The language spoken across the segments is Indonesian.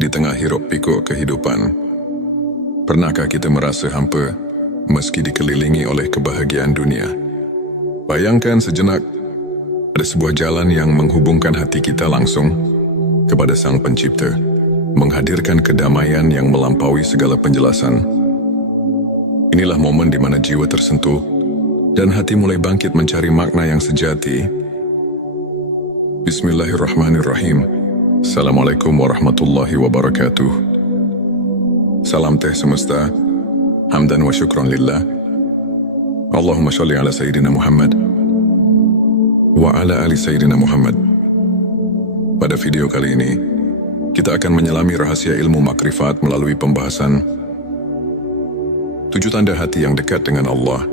Di tengah hiruk pikuk kehidupan, pernahkah kita merasa hampa meski dikelilingi oleh kebahagiaan dunia? Bayangkan sejenak, ada sebuah jalan yang menghubungkan hati kita langsung kepada Sang Pencipta, menghadirkan kedamaian yang melampaui segala penjelasan. Inilah momen di mana jiwa tersentuh dan hati mulai bangkit mencari makna yang sejati. Bismillahirrahmanirrahim. Assalamualaikum warahmatullahi wabarakatuh. Salam teh semesta, hamdan wa syukron lillah. Allahumma sholli ala Sayyidina Muhammad wa ala ali Sayyidina Muhammad. Pada video kali ini, kita akan menyelami rahasia ilmu makrifat melalui pembahasan 7 tanda hati yang dekat dengan Allah.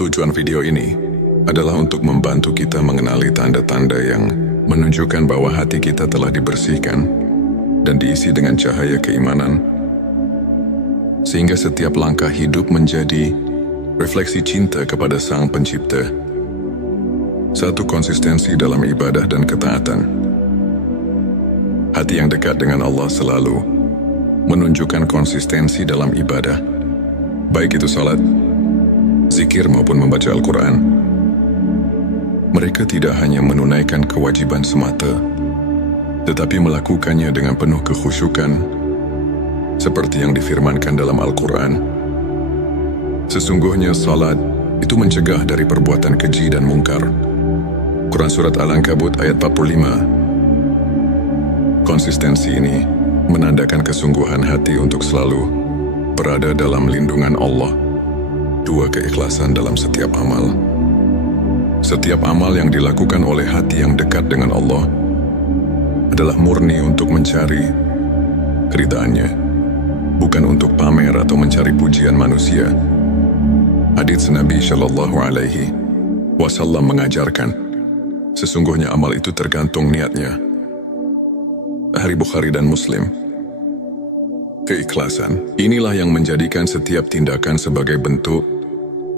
Tujuan video ini adalah untuk membantu kita mengenali tanda-tanda yang menunjukkan bahwa hati kita telah dibersihkan dan diisi dengan cahaya keimanan, sehingga setiap langkah hidup menjadi refleksi cinta kepada Sang Pencipta. 1. Konsistensi dalam ibadah dan ketaatan. Hati yang dekat dengan Allah selalu menunjukkan konsistensi dalam ibadah, baik itu salat, zikir maupun membaca Al-Quran. Mereka tidak hanya menunaikan kewajiban semata, tetapi melakukannya dengan penuh kekhusyukan, seperti yang difirmankan dalam Al-Quran. Sesungguhnya salat itu mencegah dari perbuatan keji dan mungkar. Quran Surat Al-Ankabut ayat 45. Konsistensi ini menandakan kesungguhan hati untuk selalu berada dalam lindungan Allah. 2. Keikhlasan dalam setiap amal. Setiap amal yang dilakukan oleh hati yang dekat dengan Allah adalah murni untuk mencari keridhaannya, bukan untuk pamer atau mencari pujian manusia. Hadits Nabi Shallallahu Alaihi Wasallam mengajarkan, sesungguhnya amal itu tergantung niatnya. Hadits Bukhari dan Muslim. Keikhlasan inilah yang menjadikan setiap tindakan sebagai bentuk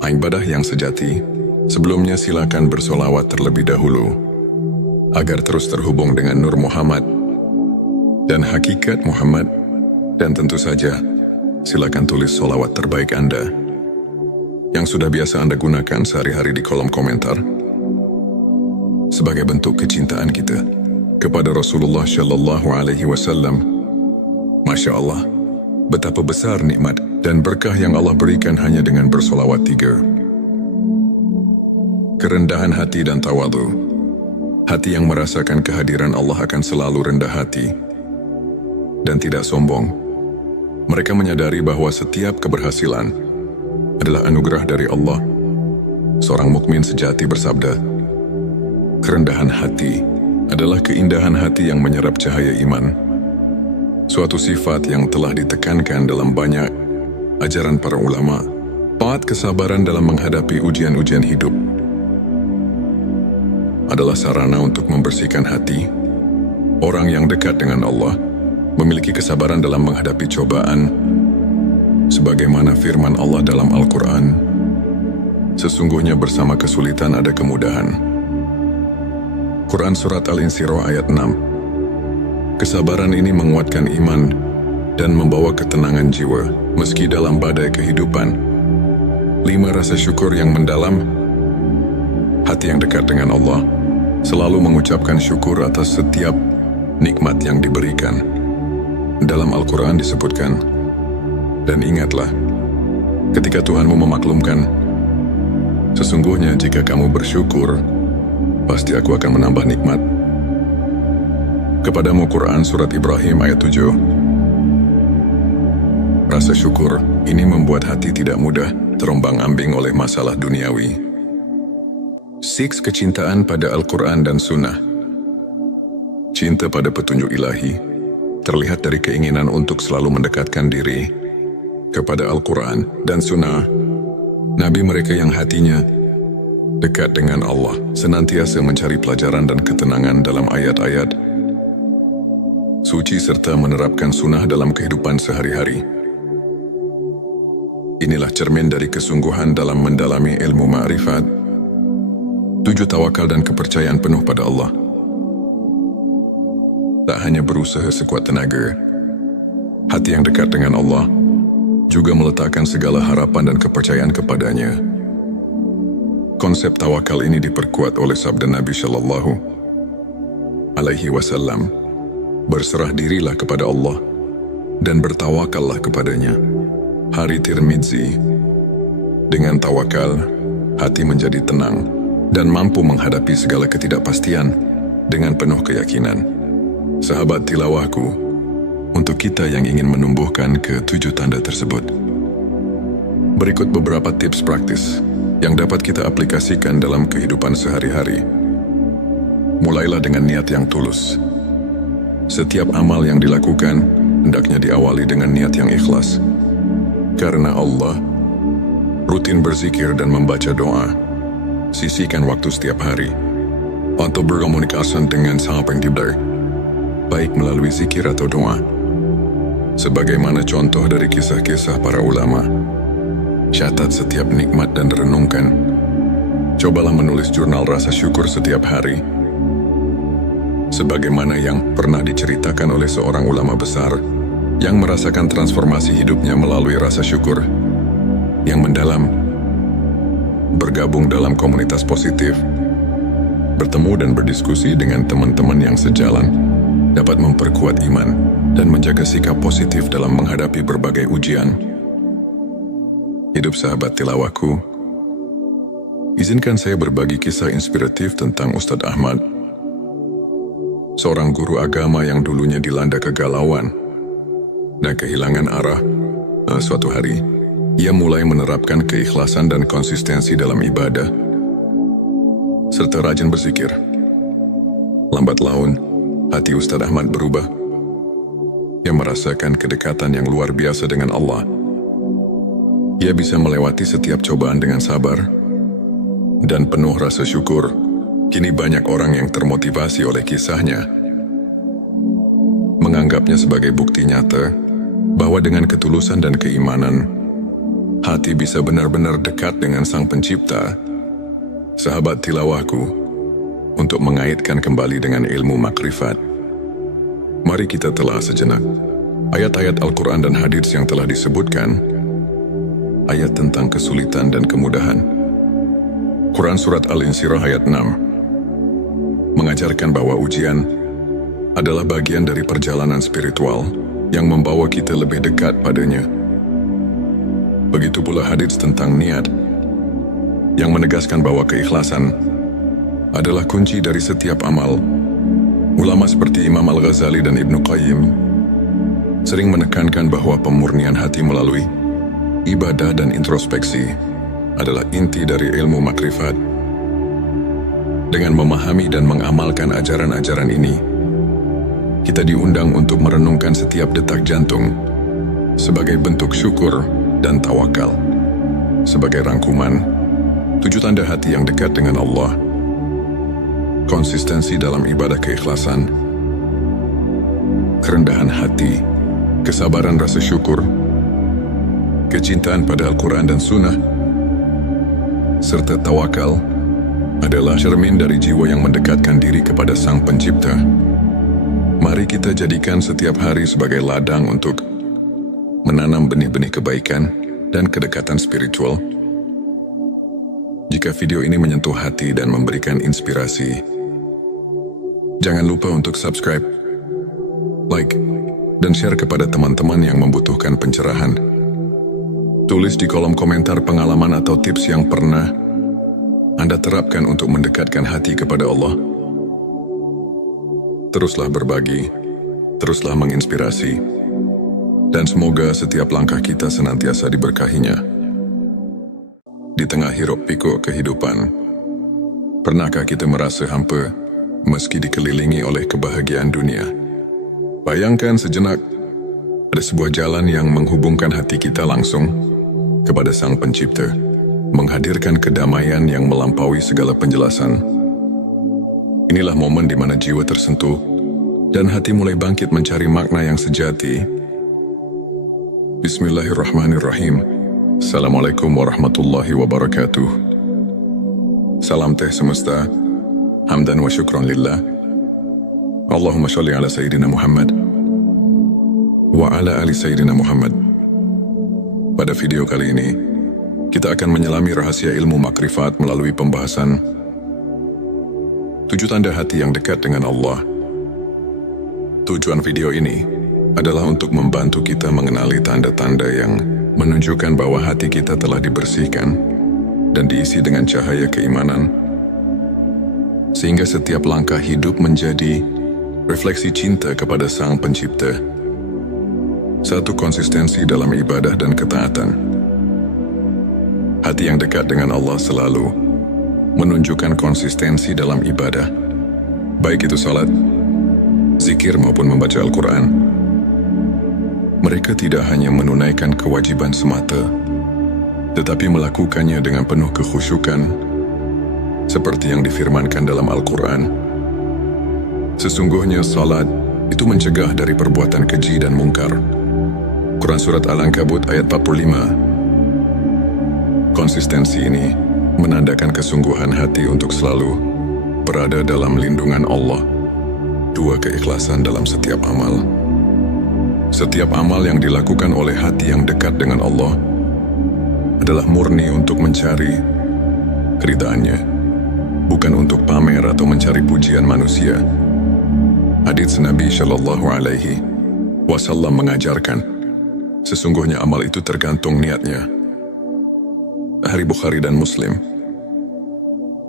ibadah yang sejati. Sebelumnya silakan bersolawat terlebih dahulu, agar terus terhubung dengan Nur Muhammad dan hakikat Muhammad. Dan tentu saja, silakan tulis solawat terbaik Anda yang sudah biasa Anda gunakan sehari-hari di kolom komentar, sebagai bentuk kecintaan kita kepada Rasulullah Shallallahu Alaihi Wasallam. Masya Allah, betapa besar nikmat dan berkah yang Allah berikan hanya dengan bersolawat 3. Kerendahan hati dan tawadhu. Hati yang merasakan kehadiran Allah akan selalu rendah hati dan tidak sombong. Mereka menyadari bahwa setiap keberhasilan adalah anugerah dari Allah. Seorang mukmin sejati bersabda, kerendahan hati adalah keindahan hati yang menyerap cahaya iman. Suatu sifat yang telah ditekankan dalam banyak ajaran para ulama. 4. Kesabaran dalam menghadapi ujian-ujian hidup adalah sarana untuk membersihkan hati. Orang yang dekat dengan Allah memiliki kesabaran dalam menghadapi cobaan, sebagaimana firman Allah dalam Al-Quran, sesungguhnya bersama kesulitan ada kemudahan. Quran Surat Al-Insyirah ayat 6. Kesabaran ini menguatkan iman dan membawa ketenangan jiwa meski dalam badai kehidupan. 5. Rasa syukur yang mendalam. Hati yang dekat dengan Allah selalu mengucapkan syukur atas setiap nikmat yang diberikan. Dalam Al-Quran disebutkan, dan ingatlah, ketika Tuhanmu memaklumkan, sesungguhnya jika kamu bersyukur, pasti aku akan menambah nikmat kepadamu. Quran Surat Ibrahim ayat 7. Rasa syukur ini membuat hati tidak mudah terombang-ambing oleh masalah duniawi. 6. Kecintaan pada Al-Quran dan Sunnah. Cinta pada petunjuk ilahi terlihat dari keinginan untuk selalu mendekatkan diri kepada Al-Quran dan Sunnah. Nabi mereka yang hatinya dekat dengan Allah senantiasa mencari pelajaran dan ketenangan dalam ayat-ayat suci serta menerapkan sunnah dalam kehidupan sehari-hari. Inilah cermin dari kesungguhan dalam mendalami ilmu ma'rifat. 7. Tawakal dan kepercayaan penuh pada Allah. tak hanya berusaha sekuat tenaga. Hati yang dekat dengan Allah juga meletakkan segala harapan dan kepercayaan kepadanya. Konsep tawakal ini diperkuat oleh sabda Nabi Shallallahu Alaihi Wasallam, berserah dirilah kepada Allah dan bertawakallah kepadanya. Hari Tirmidzi, dengan tawakal, hati menjadi tenang dan mampu menghadapi segala ketidakpastian dengan penuh keyakinan. Sahabat tilawahku, untuk kita yang ingin menumbuhkan ke-7 tanda tersebut, berikut beberapa tips praktis yang dapat kita aplikasikan dalam kehidupan sehari-hari. Mulailah dengan niat yang tulus. Setiap amal yang dilakukan hendaknya diawali dengan niat yang ikhlas. Karena Allah, rutin berzikir dan membaca doa. Sisihkan waktu setiap hari untuk berkomunikasi dengan Sang Pencipta, baik melalui zikir atau doa. Sebagaimana contoh dari kisah-kisah para ulama, catat setiap nikmat dan renungkan. Cobalah menulis jurnal rasa syukur setiap hari. Sebagaimana yang pernah diceritakan oleh seorang ulama besar yang merasakan transformasi hidupnya melalui rasa syukur yang mendalam, bergabung dalam komunitas positif, bertemu dan berdiskusi dengan teman-teman yang sejalan, dapat memperkuat iman dan menjaga sikap positif dalam menghadapi berbagai ujian. Hidup sahabat tilawahku, izinkan saya berbagi kisah inspiratif tentang Ustadz Ahmad, seorang guru agama yang dulunya dilanda kegalauan dan kehilangan arah. Suatu hari, ia mulai menerapkan keikhlasan dan konsistensi dalam ibadah, serta rajin berzikir. Lambat laun, hati Ustadz Ahmad berubah. Ia merasakan kedekatan yang luar biasa dengan Allah. Ia bisa melewati setiap cobaan dengan sabar dan penuh rasa syukur. Kini banyak orang yang termotivasi oleh kisahnya, menganggapnya sebagai bukti nyata bahwa dengan ketulusan dan keimanan, hati bisa benar-benar dekat dengan Sang Pencipta. Sahabat tilawahku, untuk mengaitkan kembali dengan ilmu makrifat, mari kita telah sejenak ayat-ayat Al-Quran dan hadits yang telah disebutkan. Ayat tentang kesulitan dan kemudahan. Quran Surat Al-Insyirah ayat 6 mengajarkan bahwa ujian adalah bagian dari perjalanan spiritual yang membawa kita lebih dekat padanya. Begitu pula hadits tentang niat yang menegaskan bahwa keikhlasan adalah kunci dari setiap amal. Ulama seperti Imam Al-Ghazali dan Ibnu Qayyim sering menekankan bahwa pemurnian hati melalui ibadah dan introspeksi adalah inti dari ilmu makrifat. Dengan memahami dan mengamalkan ajaran-ajaran ini, kita diundang untuk merenungkan setiap detak jantung sebagai bentuk syukur dan tawakal. Sebagai rangkuman, 7 tanda hati yang dekat dengan Allah: konsistensi dalam ibadah keikhlasan, kerendahan hati, kesabaran rasa syukur, kecintaan pada Al-Quran dan Sunnah, serta tawakal adalah cermin dari jiwa yang mendekatkan diri kepada Sang Pencipta. Mari kita jadikan setiap hari sebagai ladang untuk menanam benih-benih kebaikan dan kedekatan spiritual. Jika video ini menyentuh hati dan memberikan inspirasi, jangan lupa untuk subscribe, like, dan share kepada teman-teman yang membutuhkan pencerahan. Tulis di kolom komentar pengalaman atau tips yang pernah Anda terapkan untuk mendekatkan hati kepada Allah. Teruslah berbagi, teruslah menginspirasi, dan semoga setiap langkah kita senantiasa diberkahinya. Di tengah hiruk pikuk kehidupan, pernahkah kita merasa hampa meski dikelilingi oleh kebahagiaan dunia? Bayangkan sejenak, ada sebuah jalan yang menghubungkan hati kita langsung kepada Sang Pencipta, menghadirkan kedamaian yang melampaui segala penjelasan. Inilah momen di mana jiwa tersentuh dan hati mulai bangkit mencari makna yang sejati. Bismillahirrahmanirrahim. Assalamualaikum warahmatullahi wabarakatuh. Salam teh semesta, hamdan wa syukron lillah. Allahumma sholli ala Sayyidina Muhammad wa ala ali Sayyidina Muhammad. Pada video kali ini, kita akan menyelami rahasia ilmu makrifat melalui pembahasan 7 tanda hati yang dekat dengan Allah. Tujuan video ini adalah untuk membantu kita mengenali tanda-tanda yang menunjukkan bahwa hati kita telah dibersihkan dan diisi dengan cahaya keimanan, sehingga setiap langkah hidup menjadi refleksi cinta kepada Sang Pencipta. Satu, konsistensi dalam ibadah dan ketaatan. Hati yang dekat dengan Allah selalu menunjukkan konsistensi dalam ibadah, baik itu salat, zikir maupun membaca Al-Quran. Mereka tidak hanya menunaikan kewajiban semata, tetapi melakukannya dengan penuh kekhusyukan, seperti yang difirmankan dalam Al-Quran. Sesungguhnya salat itu mencegah dari perbuatan keji dan mungkar. Quran Surat Al-Ankabut ayat 45. Konsistensi ini menandakan kesungguhan hati untuk selalu berada dalam lindungan Allah. 2, keikhlasan dalam setiap amal. Setiap amal yang dilakukan oleh hati yang dekat dengan Allah adalah murni untuk mencari keridhaannya, bukan untuk pamer atau mencari pujian manusia. Hadits Nabi Shallallahu Alaihi Wasallam mengajarkan, sesungguhnya amal itu tergantung niatnya. Hari Bukhari dan Muslim.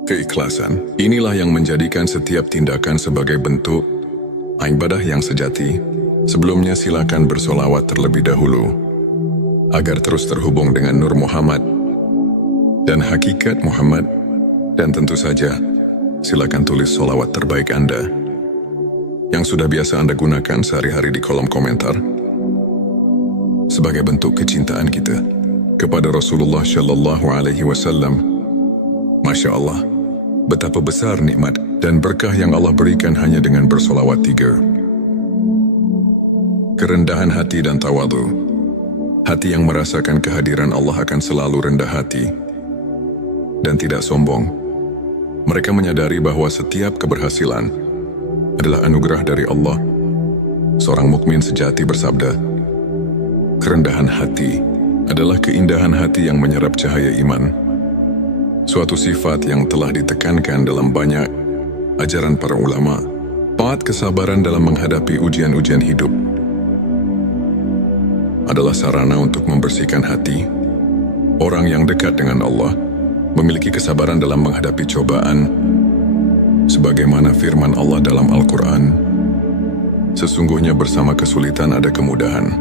Keikhlasan, inilah yang menjadikan setiap tindakan sebagai bentuk ibadah yang sejati. Sebelumnya silakan bersolawat terlebih dahulu, agar terus terhubung dengan Nur Muhammad dan hakikat Muhammad. Dan tentu saja, silakan tulis solawat terbaik Anda yang sudah biasa Anda gunakan sehari-hari di kolom komentar, sebagai bentuk kecintaan kita kepada Rasulullah Shallallahu Alaihi Wasallam. Masya Allah, betapa besar nikmat dan berkah yang Allah berikan hanya dengan bersolawat 3. Kerendahan hati dan tawadhu. Hati yang merasakan kehadiran Allah akan selalu rendah hati dan tidak sombong. Mereka menyadari bahwa setiap keberhasilan adalah anugerah dari Allah. Seorang mukmin sejati bersabda, kerendahan hati adalah keindahan hati yang menyerap cahaya iman. Suatu sifat yang telah ditekankan dalam banyak ajaran para ulama. 4, kesabaran dalam menghadapi ujian-ujian hidup adalah sarana untuk membersihkan hati. Orang yang dekat dengan Allah memiliki kesabaran dalam menghadapi cobaan, sebagaimana firman Allah dalam Al-Quran, sesungguhnya bersama kesulitan ada kemudahan.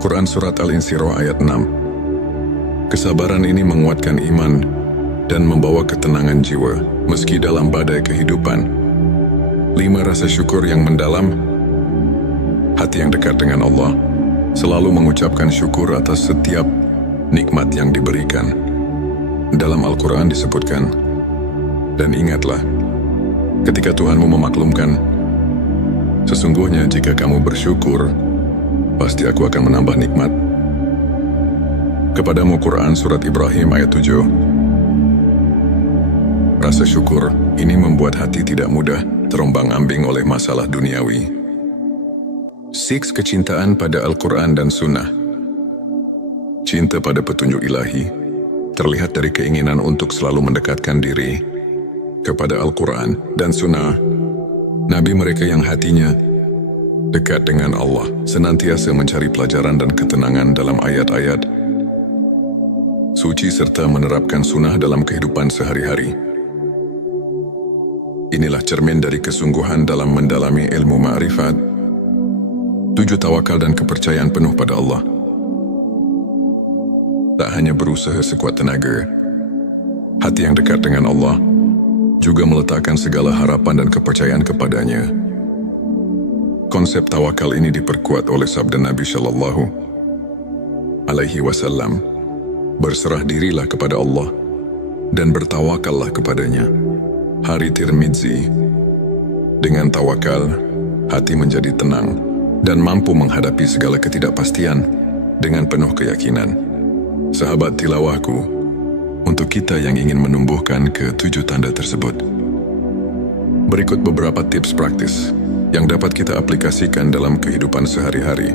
Quran Surat Al-Insyirah ayat 6. Kesabaran ini menguatkan iman dan membawa ketenangan jiwa meski dalam badai kehidupan. 5, rasa syukur yang mendalam. Hati yang dekat dengan Allah selalu mengucapkan syukur atas setiap nikmat yang diberikan. Dalam Al-Quran disebutkan, dan ingatlah, ketika Tuhanmu memaklumkan, sesungguhnya jika kamu bersyukur, pasti aku akan menambah nikmat. Kepadamu Quran Surat Ibrahim ayat 7. Rasa syukur ini membuat hati tidak mudah terombang-ambing oleh masalah duniawi. 6, kecintaan pada Al-Quran dan Sunnah. Cinta pada petunjuk ilahi terlihat dari keinginan untuk selalu mendekatkan diri kepada Al-Quran dan Sunnah. Nabi mereka yang hatinya dekat dengan Allah senantiasa mencari pelajaran dan ketenangan dalam ayat-ayat suci serta menerapkan sunnah dalam kehidupan sehari-hari. Inilah cermin dari kesungguhan dalam mendalami ilmu ma'rifat. 7, tawakal dan kepercayaan penuh pada Allah. Tak hanya berusaha sekuat tenaga, hati yang dekat dengan Allah juga meletakkan segala harapan dan kepercayaan kepadanya. Konsep tawakal ini diperkuat oleh sabda Nabi Shallallahu Alaihi Wasallam, berserah dirilah kepada Allah dan bertawakallah kepadanya. Hari Tirmidzi. Dengan tawakal, hati menjadi tenang dan mampu menghadapi segala ketidakpastian dengan penuh keyakinan. Sahabat tilawahku, untuk kita yang ingin menumbuhkan ke-7 tanda tersebut, Berikut beberapa tips praktis yang dapat kita aplikasikan dalam kehidupan sehari-hari.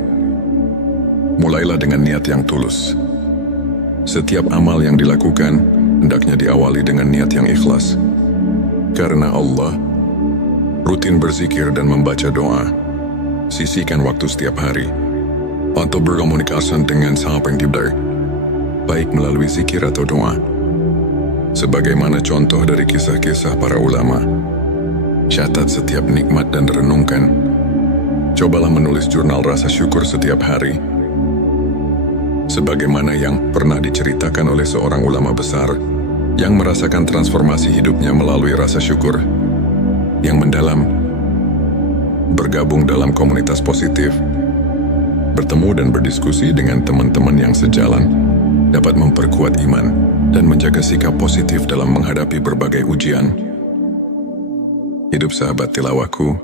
Mulailah dengan niat yang tulus. Setiap amal yang dilakukan hendaknya diawali dengan niat yang ikhlas. Karena Allah, rutin berzikir dan membaca doa. Sisihkan waktu setiap hari untuk berkomunikasi dengan Sang Pencipta, baik melalui zikir atau doa. Sebagaimana contoh dari kisah-kisah para ulama, catat setiap nikmat dan renungkan. Cobalah menulis jurnal rasa syukur setiap hari. Sebagaimana yang pernah diceritakan oleh seorang ulama besar yang merasakan transformasi hidupnya melalui rasa syukur yang mendalam, bergabung dalam komunitas positif, bertemu dan berdiskusi dengan teman-teman yang sejalan, dapat memperkuat iman dan menjaga sikap positif dalam menghadapi berbagai ujian. Hidup sahabat tilawahku,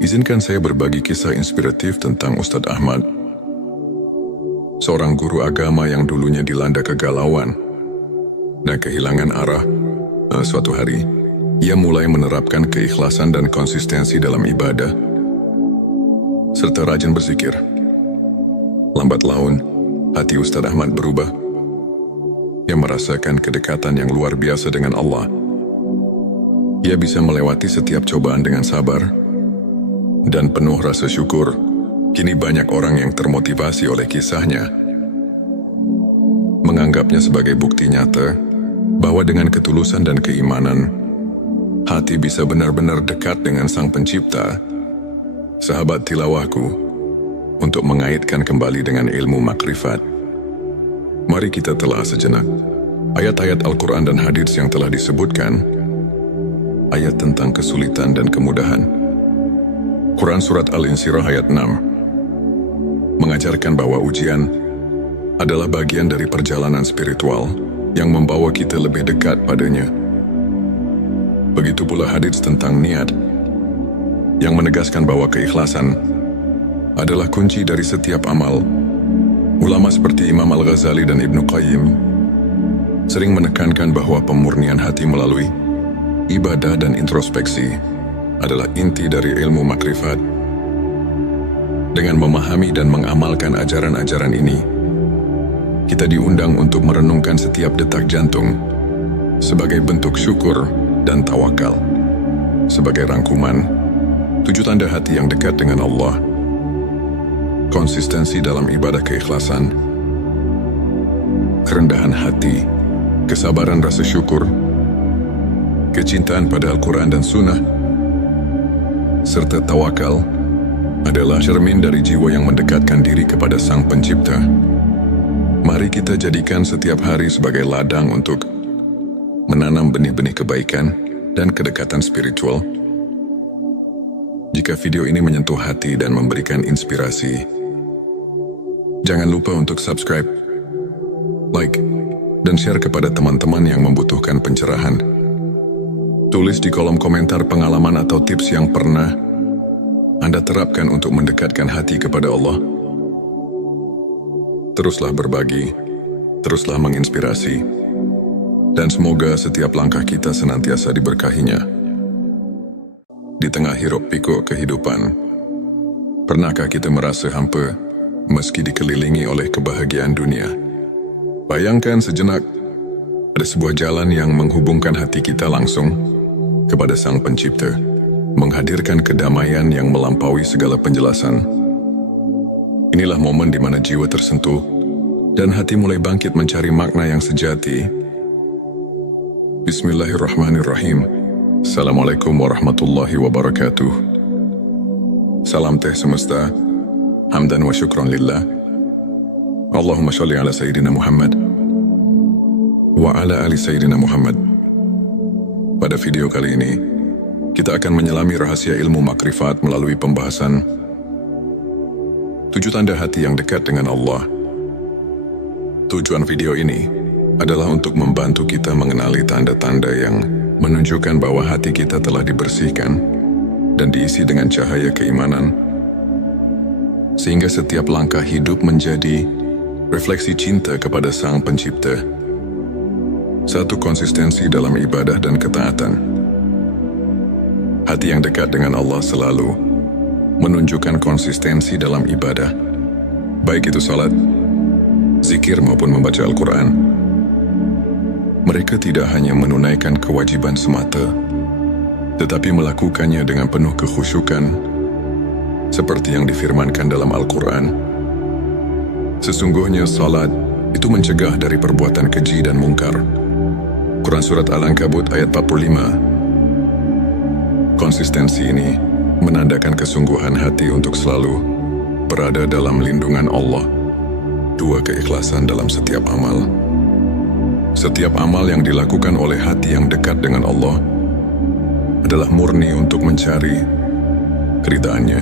izinkan saya berbagi kisah inspiratif tentang Ustadz Ahmad, seorang guru agama yang dulunya dilanda kegalauan dan kehilangan arah. Suatu hari, ia mulai menerapkan keikhlasan dan konsistensi dalam ibadah, serta rajin berzikir. Lambat laun, hati Ustadz Ahmad berubah. Ia merasakan kedekatan yang luar biasa dengan Allah. Ia bisa melewati setiap cobaan dengan sabar dan penuh rasa syukur. Kini banyak orang yang termotivasi oleh kisahnya, menganggapnya sebagai bukti nyata bahwa dengan ketulusan dan keimanan, hati bisa benar-benar dekat dengan Sang Pencipta. Sahabat tilawahku, untuk mengaitkan kembali dengan ilmu makrifat, mari kita telah sejenak ayat-ayat Al-Quran dan hadits yang telah disebutkan. Ayat tentang kesulitan dan kemudahan. Quran Surat Al-Insyirah ayat 6 mengajarkan bahwa ujian adalah bagian dari perjalanan spiritual yang membawa kita lebih dekat padanya. Begitu pula hadits tentang niat yang menegaskan bahwa keikhlasan adalah kunci dari setiap amal. Ulama seperti Imam Al-Ghazali dan Ibnu Qayyim sering menekankan bahwa pemurnian hati melalui ibadah dan introspeksi adalah inti dari ilmu makrifat. Dengan memahami dan mengamalkan ajaran-ajaran ini, kita diundang untuk merenungkan setiap detak jantung sebagai bentuk syukur dan tawakal. Sebagai rangkuman, 7 tanda hati yang dekat dengan Allah: konsistensi dalam ibadah keikhlasan, kerendahan hati, kesabaran rasa syukur, kecintaan pada Al-Quran dan Sunnah, serta tawakal adalah cermin dari jiwa yang mendekatkan diri kepada Sang Pencipta. Mari kita jadikan setiap hari sebagai ladang untuk menanam benih-benih kebaikan dan kedekatan spiritual. Jika video ini menyentuh hati dan memberikan inspirasi, jangan lupa untuk subscribe, like, dan share kepada teman-teman yang membutuhkan pencerahan. Tulis di kolom komentar pengalaman atau tips yang pernah Anda terapkan untuk mendekatkan hati kepada Allah. Teruslah berbagi, teruslah menginspirasi, dan semoga setiap langkah kita senantiasa diberkahinya. Di tengah hiruk pikuk kehidupan, pernahkah kita merasa hampa meski dikelilingi oleh kebahagiaan dunia? Bayangkan sejenak, ada sebuah jalan yang menghubungkan hati kita langsung kepada Sang Pencipta, menghadirkan kedamaian yang melampaui segala penjelasan. Inilah momen di mana jiwa tersentuh dan hati mulai bangkit mencari makna yang sejati. Bismillahirrahmanirrahim. Assalamualaikum warahmatullahi wabarakatuh. Salam teh semesta, hamdan wa syukran lillah. Allahumma sholli ala Sayyidina Muhammad wa ala ali Sayyidina Muhammad. Pada video kali ini, kita akan menyelami rahasia ilmu makrifat melalui pembahasan 7 tanda hati yang dekat dengan Allah. Tujuan video ini adalah untuk membantu kita mengenali tanda-tanda yang menunjukkan bahwa hati kita telah dibersihkan dan diisi dengan cahaya keimanan, sehingga setiap langkah hidup menjadi refleksi cinta kepada Sang Pencipta. 1. Konsistensi dalam ibadah dan ketaatan. Hati yang dekat dengan Allah selalu menunjukkan konsistensi dalam ibadah, baik itu salat, zikir maupun membaca Al-Quran. Mereka tidak hanya menunaikan kewajiban semata, tetapi melakukannya dengan penuh kekhusyukan, seperti yang difirmankan dalam Al-Quran. Sesungguhnya salat itu mencegah dari perbuatan keji dan mungkar. Quran Surat Al-Ankabut ayat 45. Konsistensi ini menandakan kesungguhan hati untuk selalu berada dalam lindungan Allah. 2. Keikhlasan dalam setiap amal. Setiap amal yang dilakukan oleh hati yang dekat dengan Allah adalah murni untuk mencari keridhaannya,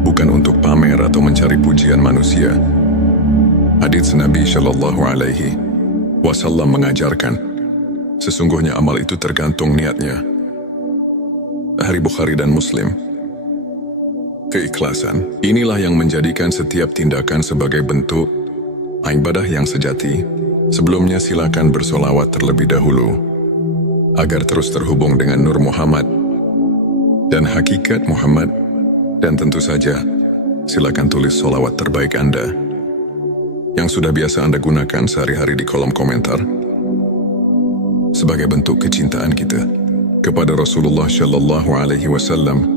bukan untuk pamer atau mencari pujian manusia. Hadits Nabi Shallallahu Alaihi Wasallam mengajarkan, sesungguhnya amal itu tergantung niatnya. Hari Bukhari dan Muslim. Keikhlasan inilah yang menjadikan setiap tindakan sebagai bentuk ibadah yang sejati. Sebelumnya silakan bersolawat terlebih dahulu agar terus terhubung dengan Nur Muhammad dan hakikat Muhammad, dan tentu saja silakan tulis solawat terbaik Anda yang sudah biasa Anda gunakan sehari-hari di kolom komentar sebagai bentuk kecintaan kita kepada Rasulullah Shallallahu Alaihi Wasallam.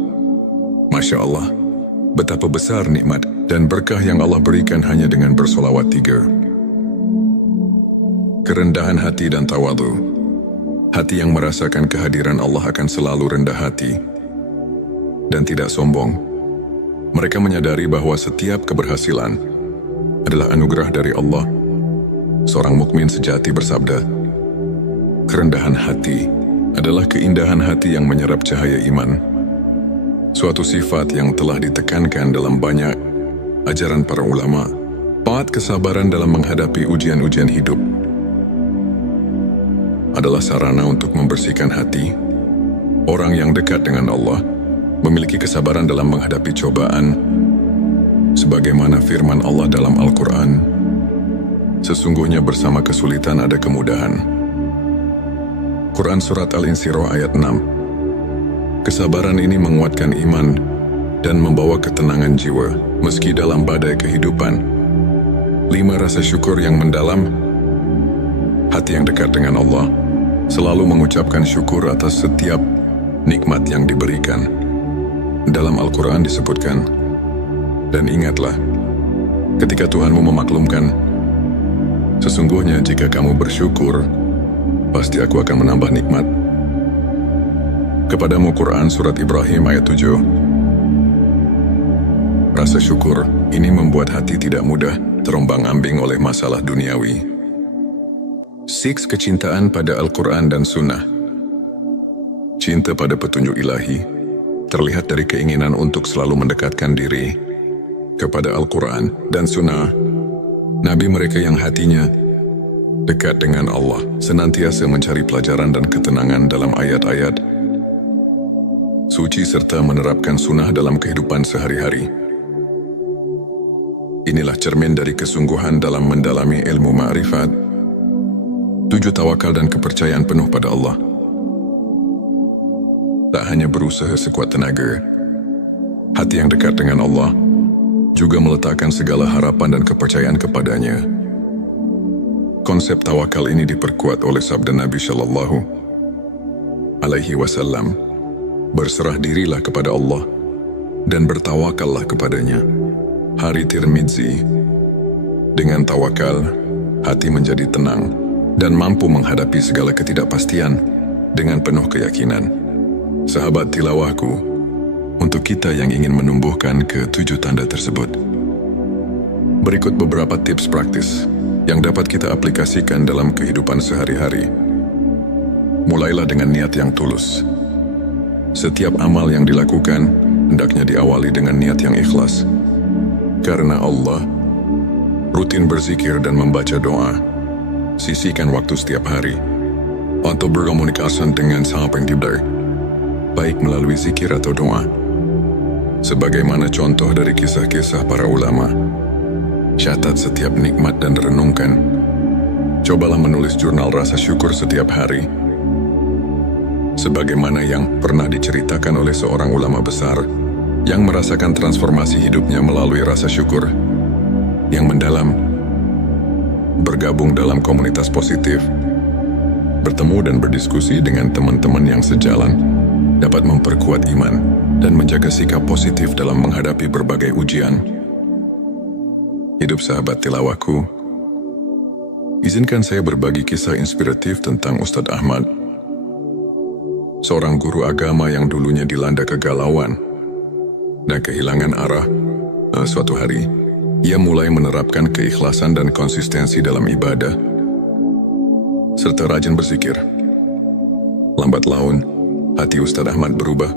Masya Allah, betapa besar nikmat dan berkah yang Allah berikan hanya dengan bersolawat 3. Kerendahan hati dan tawadu. Hati yang merasakan kehadiran Allah akan selalu rendah hati dan tidak sombong. Mereka menyadari bahwa setiap keberhasilan adalah anugerah dari Allah. Seorang mukmin sejati bersabda, kerendahan hati adalah keindahan hati yang menyerap cahaya iman. Suatu sifat yang telah ditekankan dalam banyak ajaran para ulama. 4. Kesabaran dalam menghadapi ujian-ujian hidup adalah sarana untuk membersihkan hati. Orang yang dekat dengan Allah memiliki kesabaran dalam menghadapi cobaan, sebagaimana firman Allah dalam Al-Quran, sesungguhnya bersama kesulitan ada kemudahan. Quran Surat Al-Insyirah ayat 6. Kesabaran ini menguatkan iman dan membawa ketenangan jiwa meski dalam badai kehidupan. 5. Rasa syukur yang mendalam. Hati yang dekat dengan Allah selalu mengucapkan syukur atas setiap nikmat yang diberikan. Dalam Al-Quran disebutkan, dan ingatlah ketika Tuhanmu memaklumkan, sesungguhnya jika kamu bersyukur, pasti aku akan menambah nikmat kepadamu. Quran Surat Ibrahim ayat 7. Rasa syukur ini membuat hati tidak mudah terombang-ambing oleh masalah duniawi. 6. Kecintaan pada Al-Quran dan Sunnah. Cinta pada petunjuk ilahi terlihat dari keinginan untuk selalu mendekatkan diri kepada Al-Quran dan Sunnah. Nabi mereka yang hatinya dekat dengan Allah senantiasa mencari pelajaran dan ketenangan dalam ayat-ayat suci serta menerapkan sunnah dalam kehidupan sehari-hari. Inilah cermin dari kesungguhan dalam mendalami ilmu ma'rifat. 7. Tawakal dan kepercayaan penuh pada Allah. Tak hanya berusaha sekuat tenaga, hati yang dekat dengan Allah juga meletakkan segala harapan dan kepercayaan kepadanya. Konsep tawakal ini diperkuat oleh sabda Nabi Shallallahu Alaihi Wasallam, berserah dirilah kepada Allah dan bertawakallah kepadanya. Hari Tirmidzi. Dengan tawakal, hati menjadi tenang dan mampu menghadapi segala ketidakpastian dengan penuh keyakinan. Sahabat tilawahku, untuk kita yang ingin menumbuhkan ke-7 tanda tersebut, berikut beberapa tips praktis yang dapat kita aplikasikan dalam kehidupan sehari-hari. Mulailah dengan niat yang tulus. Setiap amal yang dilakukan hendaknya diawali dengan niat yang ikhlas. Karena Allah, rutin berzikir dan membaca doa. Sisihkan waktu setiap hari untuk berkomunikasi dengan Sang Pencipta, baik melalui zikir atau doa. Sebagaimana contoh dari kisah-kisah para ulama, catat setiap nikmat dan renungkan. Cobalah menulis jurnal rasa syukur setiap hari. sebagaimana yang pernah diceritakan oleh seorang ulama besar yang merasakan transformasi hidupnya melalui rasa syukur yang mendalam, bergabung dalam komunitas positif, bertemu dan berdiskusi dengan teman-teman yang sejalan, dapat memperkuat iman dan menjaga sikap positif dalam menghadapi berbagai ujian. Hidup sahabat tilawahku, izinkan saya berbagi kisah inspiratif tentang Ustadz Ahmad, seorang guru agama yang dulunya dilanda kegalauan dan kehilangan arah. Suatu hari, ia mulai menerapkan keikhlasan dan konsistensi dalam ibadah, serta rajin berzikir. Lambat laun, hati Ustadz Ahmad berubah.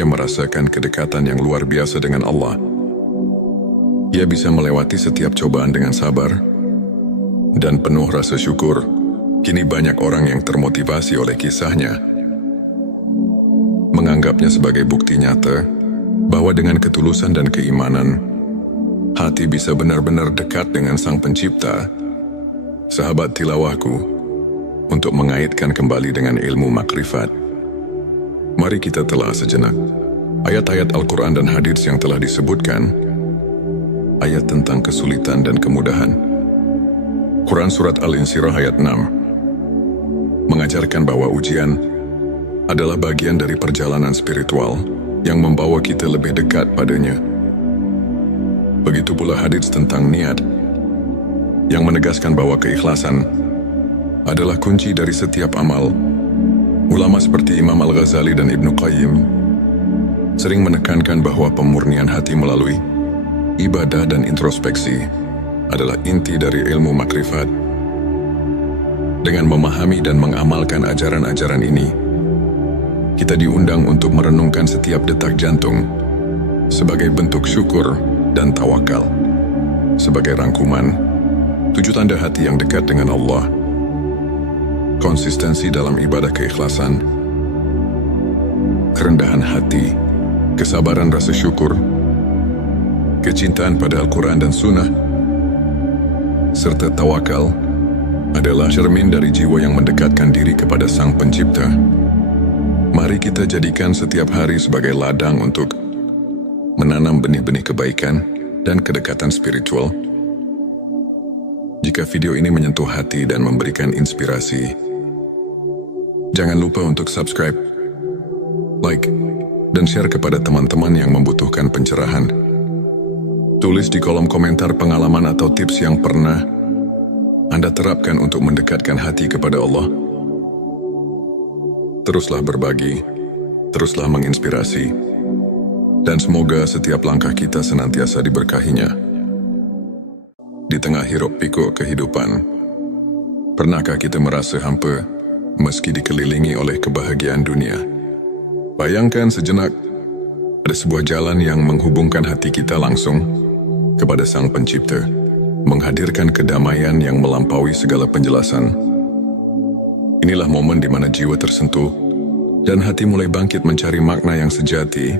Ia merasakan kedekatan yang luar biasa dengan Allah. Ia bisa melewati setiap cobaan dengan sabar dan penuh rasa syukur. Kini banyak orang yang termotivasi oleh kisahnya, menganggapnya sebagai bukti nyata bahwa dengan ketulusan dan keimanan, hati bisa benar-benar dekat dengan Sang Pencipta. Sahabat tilawahku, untuk mengaitkan kembali dengan ilmu makrifat, mari kita telah sejenak ayat-ayat Al-Quran dan hadits yang telah disebutkan, ayat tentang kesulitan dan kemudahan. Quran Surat Al-Insyirah ayat 6 mengajarkan bahwa ujian adalah bagian dari perjalanan spiritual yang membawa kita lebih dekat padanya. Begitu pula hadits tentang niat, yang menegaskan bahwa keikhlasan adalah kunci dari setiap amal. Ulama seperti Imam Al-Ghazali dan Ibnu Qayyim sering menekankan bahwa pemurnian hati melalui ibadah dan introspeksi adalah inti dari ilmu makrifat. Dengan memahami dan mengamalkan ajaran-ajaran ini, kita diundang untuk merenungkan setiap detak jantung sebagai bentuk syukur dan tawakal. Sebagai rangkuman, 7 tanda hati yang dekat dengan Allah: konsistensi dalam ibadah keikhlasan, kerendahan hati, kesabaran rasa syukur, kecintaan pada Al-Quran dan Sunnah, serta tawakal adalah cermin dari jiwa yang mendekatkan diri kepada Sang Pencipta. Mari kita jadikan setiap hari sebagai ladang untuk menanam benih-benih kebaikan dan kedekatan spiritual. Jika video ini menyentuh hati dan memberikan inspirasi, jangan lupa untuk subscribe, like, dan share kepada teman-teman yang membutuhkan pencerahan. Tulis di kolom komentar pengalaman atau tips yang pernah Anda terapkan untuk mendekatkan hati kepada Allah. Teruslah berbagi, teruslah menginspirasi, dan semoga setiap langkah kita senantiasa diberkahinya. Di tengah hiruk-pikuk kehidupan, pernahkah kita merasa hampa meski dikelilingi oleh kebahagiaan dunia? Bayangkan sejenak, ada sebuah jalan yang menghubungkan hati kita langsung kepada Sang Pencipta, menghadirkan kedamaian yang melampaui segala penjelasan. Inilah momen di mana jiwa tersentuh dan hati mulai bangkit mencari makna yang sejati.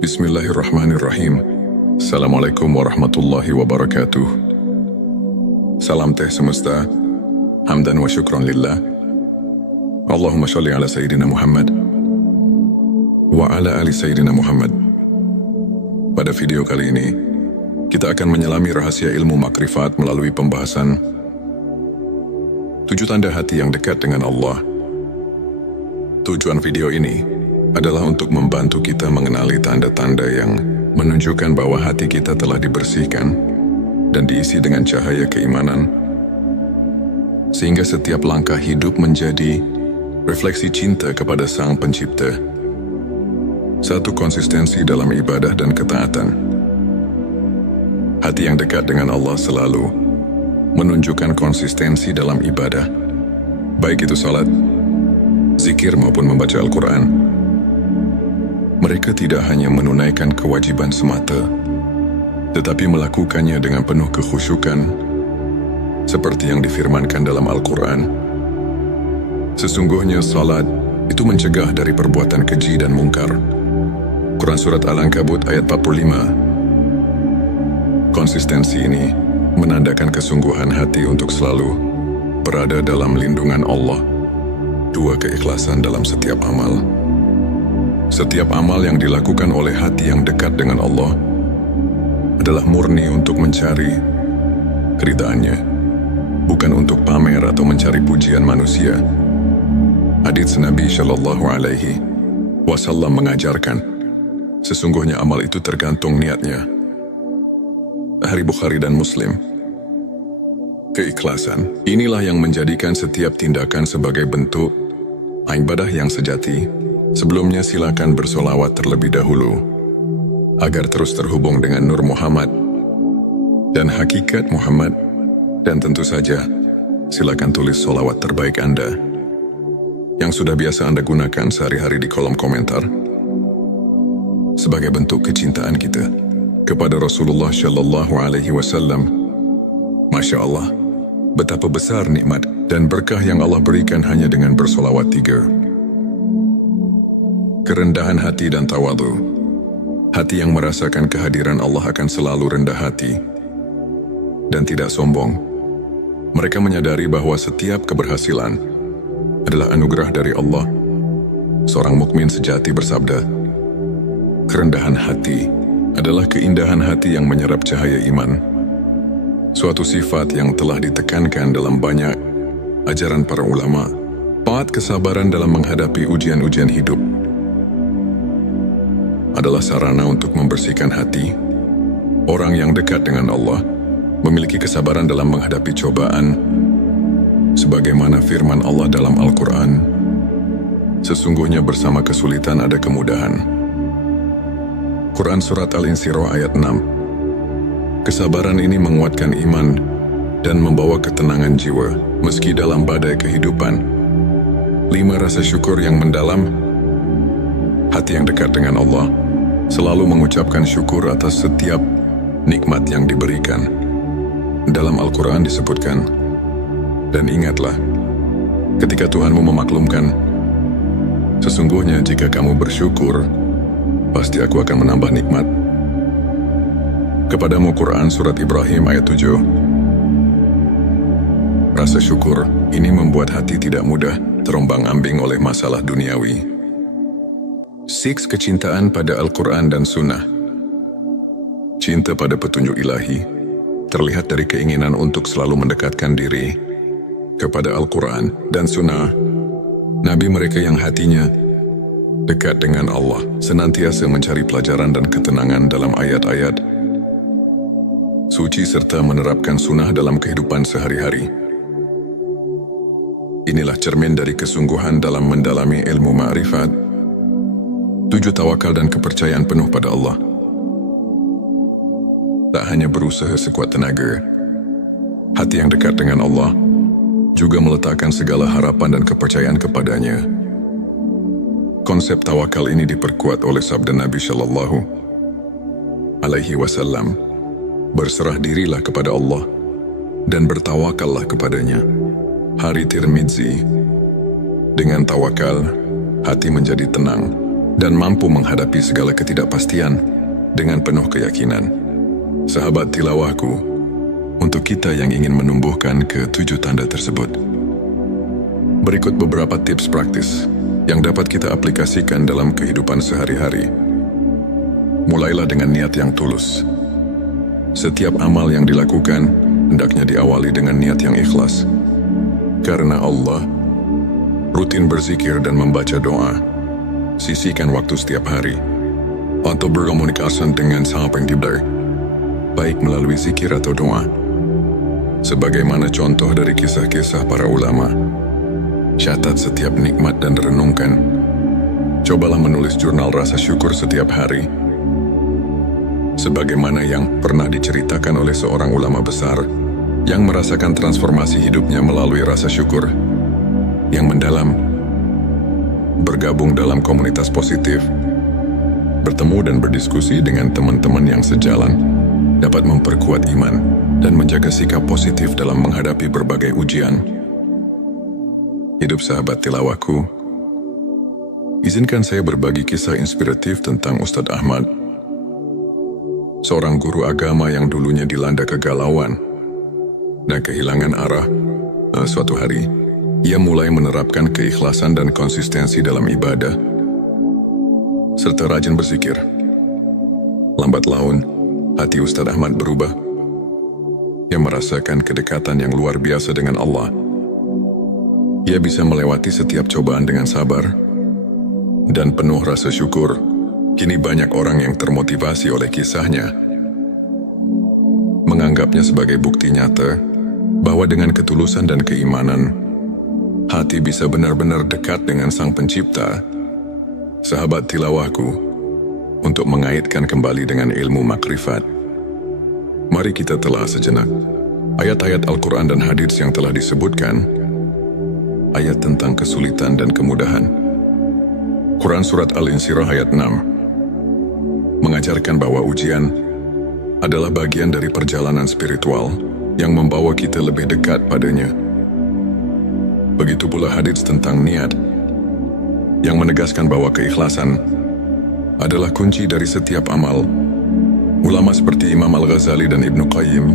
Bismillahirrahmanirrahim. Assalamualaikum warahmatullahi wabarakatuh. Salam teh semesta, hamdan wa syukran lillah. Allahumma sholli ala Sayyidina Muhammad wa ala ali Sayyidina Muhammad. Pada video kali ini, kita akan menyelami rahasia ilmu makrifat melalui pembahasan 7 tanda hati yang dekat dengan Allah. Tujuan video ini adalah untuk membantu kita mengenali tanda-tanda yang menunjukkan bahwa hati kita telah dibersihkan dan diisi dengan cahaya keimanan, sehingga setiap langkah hidup menjadi refleksi cinta kepada Sang Pencipta. 1. Konsistensi dalam ibadah dan ketaatan. Hati yang dekat dengan Allah selalu menunjukkan konsistensi dalam ibadah, baik itu salat, zikir maupun membaca Al-Quran. Mereka tidak hanya menunaikan kewajiban semata, tetapi melakukannya dengan penuh kekhusyukan, seperti yang difirmankan dalam Al-Quran. Sesungguhnya salat itu mencegah dari perbuatan keji dan mungkar. Quran Surat Al-Ankabut ayat 45. Konsistensi ini menandakan kesungguhan hati untuk selalu berada dalam lindungan Allah 2. Keikhlasan dalam setiap amal. Setiap amal yang dilakukan oleh hati yang dekat dengan Allah adalah murni untuk mencari keridhaannya, bukan untuk pamer atau mencari pujian manusia. Hadits Nabi Shallallahu Alaihi Wasallam mengajarkan, sesungguhnya amal itu tergantung niatnya. Sahih Bukhari dan Muslim. Keikhlasan inilah yang menjadikan setiap tindakan sebagai bentuk ibadah yang sejati. Sebelumnya silakan bersolawat terlebih dahulu agar terus terhubung dengan Nur Muhammad dan hakikat Muhammad, dan tentu saja silakan tulis solawat terbaik Anda yang sudah biasa Anda gunakan sehari-hari di kolom komentar sebagai bentuk kecintaan kita kepada Rasulullah Shallallahu Alaihi Wasallam. Masya Allah, betapa besar nikmat dan berkah yang Allah berikan hanya dengan bersolawat 3. Kerendahan hati dan tawadhu. Hati yang merasakan kehadiran Allah akan selalu rendah hati dan tidak sombong. Mereka menyadari bahwa setiap keberhasilan adalah anugerah dari Allah. Seorang mukmin sejati bersabda, kerendahan hati adalah keindahan hati yang menyerap cahaya iman. Suatu sifat yang telah ditekankan dalam banyak ajaran para ulama. 4. Kesabaran dalam menghadapi ujian-ujian hidup adalah sarana untuk membersihkan hati. Orang yang dekat dengan Allah memiliki kesabaran dalam menghadapi cobaan, sebagaimana firman Allah dalam Al-Quran, sesungguhnya bersama kesulitan ada kemudahan. Quran Surat Al-Insyirah ayat 6. Kesabaran ini menguatkan iman dan membawa ketenangan jiwa meski dalam badai kehidupan. 5. Rasa syukur yang mendalam. Hati yang dekat dengan Allah selalu mengucapkan syukur atas setiap nikmat yang diberikan. Dalam Al-Quran disebutkan, dan ingatlah, ketika Tuhanmu memaklumkan, sesungguhnya jika kamu bersyukur, pasti aku akan menambah nikmat kepadamu. Quran Surat Ibrahim ayat 7. Rasa syukur ini membuat hati tidak mudah terombang-ambing oleh masalah duniawi. 6. Kecintaan pada Al-Quran dan Sunnah. Cinta pada petunjuk ilahi terlihat dari keinginan untuk selalu mendekatkan diri kepada Al-Quran dan Sunnah. Nabi mereka yang hatinya dekat dengan Allah senantiasa mencari pelajaran dan ketenangan dalam ayat-ayat suci serta menerapkan sunnah dalam kehidupan sehari-hari. Inilah cermin dari kesungguhan dalam mendalami ilmu ma'rifat. 7. Tawakal dan kepercayaan penuh pada Allah. Tak hanya berusaha sekuat tenaga, hati yang dekat dengan Allah juga meletakkan segala harapan dan kepercayaan kepadanya. Konsep tawakal ini diperkuat oleh sabda Nabi Shallallahu Alaihi Wasallam, berserah dirilah kepada Allah dan bertawakallah kepadanya. Hari Tirmidzi. Dengan tawakal, hati menjadi tenang dan mampu menghadapi segala ketidakpastian dengan penuh keyakinan. Sahabat tilawahku, untuk kita yang ingin menumbuhkan ke-7 tanda tersebut, berikut beberapa tips praktis yang dapat kita aplikasikan dalam kehidupan sehari-hari. Mulailah dengan niat yang tulus. Setiap amal yang dilakukan hendaknya diawali dengan niat yang ikhlas. Karena Allah, rutin berzikir dan membaca doa. Sisihkan waktu setiap hari untuk berkomunikasi dengan Sang Pencipta, baik melalui zikir atau doa. Sebagaimana contoh dari kisah-kisah para ulama, catat setiap nikmat dan renungkan. Cobalah menulis jurnal rasa syukur setiap hari. Sebagaimana yang pernah diceritakan oleh seorang ulama besar yang merasakan transformasi hidupnya melalui rasa syukur yang mendalam. Bergabung dalam komunitas positif, bertemu dan berdiskusi dengan teman-teman yang sejalan, dapat memperkuat iman dan menjaga sikap positif dalam menghadapi berbagai ujian. Hidup sahabat tilawahku, izinkan saya berbagi kisah inspiratif tentang Ustadz Ahmad, seorang guru agama yang dulunya dilanda kegalauan dan kehilangan arah. Suatu hari, ia mulai menerapkan keikhlasan dan konsistensi dalam ibadah, serta rajin berzikir. Lambat laun, hati Ustadz Ahmad berubah. Ia merasakan kedekatan yang luar biasa dengan Allah. Ia bisa melewati setiap cobaan dengan sabar dan penuh rasa syukur. Kini banyak orang yang termotivasi oleh kisahnya, menganggapnya sebagai bukti nyata bahwa dengan ketulusan dan keimanan, hati bisa benar-benar dekat dengan Sang Pencipta. Sahabat tilawahku, untuk mengaitkan kembali dengan ilmu makrifat, mari kita telah sejenak ayat-ayat Al-Quran dan hadits yang telah disebutkan, ayat tentang kesulitan dan kemudahan. Quran Surat Al-Insyirah ayat 6 mengajarkan bahwa ujian adalah bagian dari perjalanan spiritual yang membawa kita lebih dekat padanya. Begitu pula hadits tentang niat, yang menegaskan bahwa keikhlasan adalah kunci dari setiap amal. Ulama seperti Imam Al-Ghazali dan Ibnu Qayyim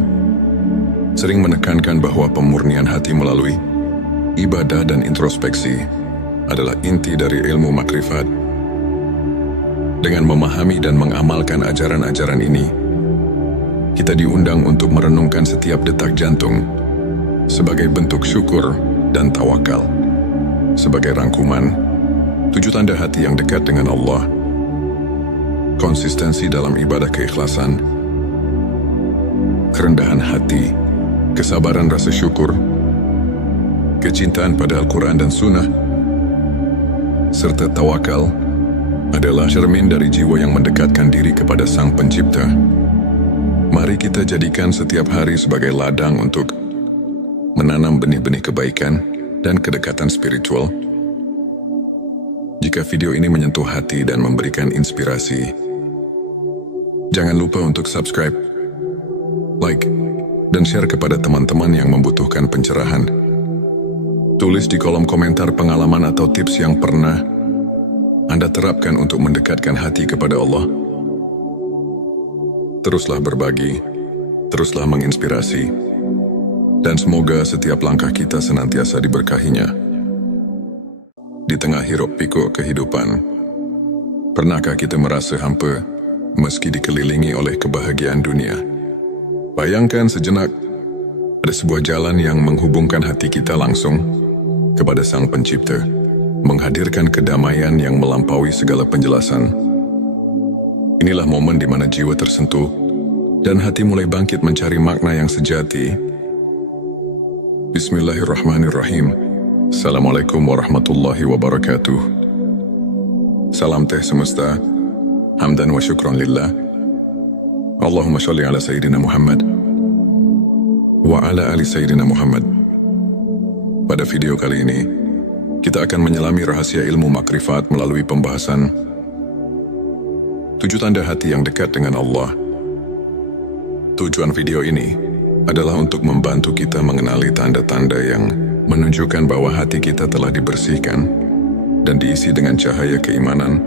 sering menekankan bahwa pemurnian hati melalui ibadah dan introspeksi adalah inti dari ilmu makrifat. Dengan memahami dan mengamalkan ajaran-ajaran ini, kita diundang untuk merenungkan setiap detak jantung sebagai bentuk syukur dan tawakal. Sebagai rangkuman, 7 tanda hati yang dekat dengan Allah: konsistensi dalam ibadah keikhlasan, kerendahan hati, kesabaran rasa syukur, kecintaan pada Al-Quran dan Sunnah, serta tawakal adalah cermin dari jiwa yang mendekatkan diri kepada Sang Pencipta. Mari kita jadikan setiap hari sebagai ladang untuk menanam benih-benih kebaikan dan kedekatan spiritual. Jika video ini menyentuh hati dan memberikan inspirasi, jangan lupa untuk subscribe, like, dan share kepada teman-teman yang membutuhkan pencerahan. Tulis di kolom komentar pengalaman atau tips yang pernah Anda terapkan untuk mendekatkan hati kepada Allah. Teruslah berbagi, teruslah menginspirasi, dan semoga setiap langkah kita senantiasa diberkahinya. Di tengah hiruk pikuk kehidupan, pernahkah kita merasa hampa meski dikelilingi oleh kebahagiaan dunia? Bayangkan sejenak, ada sebuah jalan yang menghubungkan hati kita langsung kepada Sang Pencipta, menghadirkan kedamaian yang melampaui segala penjelasan. Inilah momen di mana jiwa tersentuh dan hati mulai bangkit mencari makna yang sejati. Bismillahirrahmanirrahim. Assalamualaikum warahmatullahi wabarakatuh. Salam teh semesta, hamdan wa syukran lillah. Allahumma sholli ala Sayyidina Muhammad wa ala ali Sayyidina Muhammad. Pada video kali ini, kita akan menyelami rahasia ilmu makrifat melalui pembahasan 7 tanda hati yang dekat dengan Allah. Tujuan video ini adalah untuk membantu kita mengenali tanda-tanda yang menunjukkan bahwa hati kita telah dibersihkan dan diisi dengan cahaya keimanan,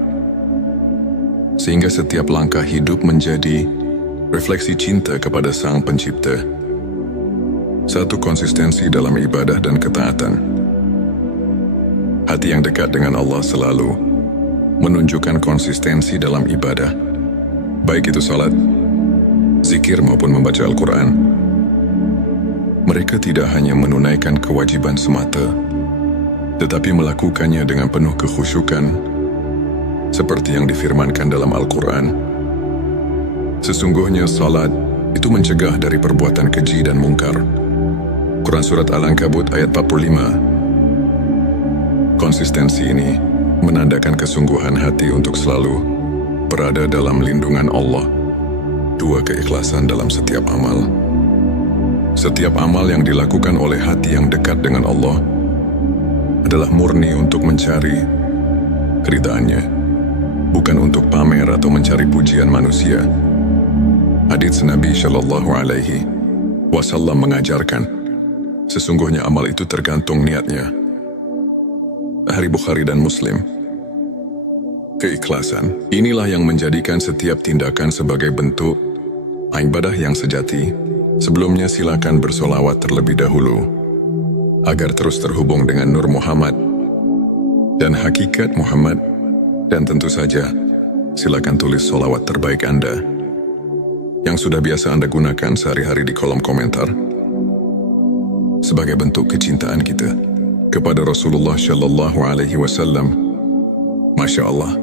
sehingga setiap langkah hidup menjadi refleksi cinta kepada Sang Pencipta. 1. Konsistensi dalam ibadah dan ketaatan. Hati yang dekat dengan Allah selalu menunjukkan konsistensi dalam ibadah, baik itu salat, zikir maupun membaca Al-Quran. Mereka tidak hanya menunaikan kewajiban semata, tetapi melakukannya dengan penuh kekhusyukan, seperti yang difirmankan dalam Al-Quran. Sesungguhnya salat itu mencegah dari perbuatan keji dan mungkar. Quran Surat Al-Ankabut ayat 45. Konsistensi ini menandakan kesungguhan hati untuk selalu berada dalam lindungan Allah. 2. Keikhlasan dalam setiap amal. Setiap amal yang dilakukan oleh hati yang dekat dengan Allah adalah murni untuk mencari keridhaannya, bukan untuk pamer atau mencari pujian manusia. Hadits Nabi Shallallahu Alaihi Wasallam mengajarkan, sesungguhnya amal itu tergantung niatnya. Hari Bukhari dan Muslim. Keikhlasan inilah yang menjadikan setiap tindakan sebagai bentuk ibadah yang sejati. Sebelumnya silakan bersolawat terlebih dahulu. agar terus terhubung dengan Nur Muhammad dan hakikat Muhammad. Dan tentu saja, silakan tulis sholawat terbaik Anda yang sudah biasa Anda gunakan sehari-hari di kolom komentar sebagai bentuk kecintaan kita kepada Rasulullah Shallallahu Alaihi Wasallam. Masya Allah,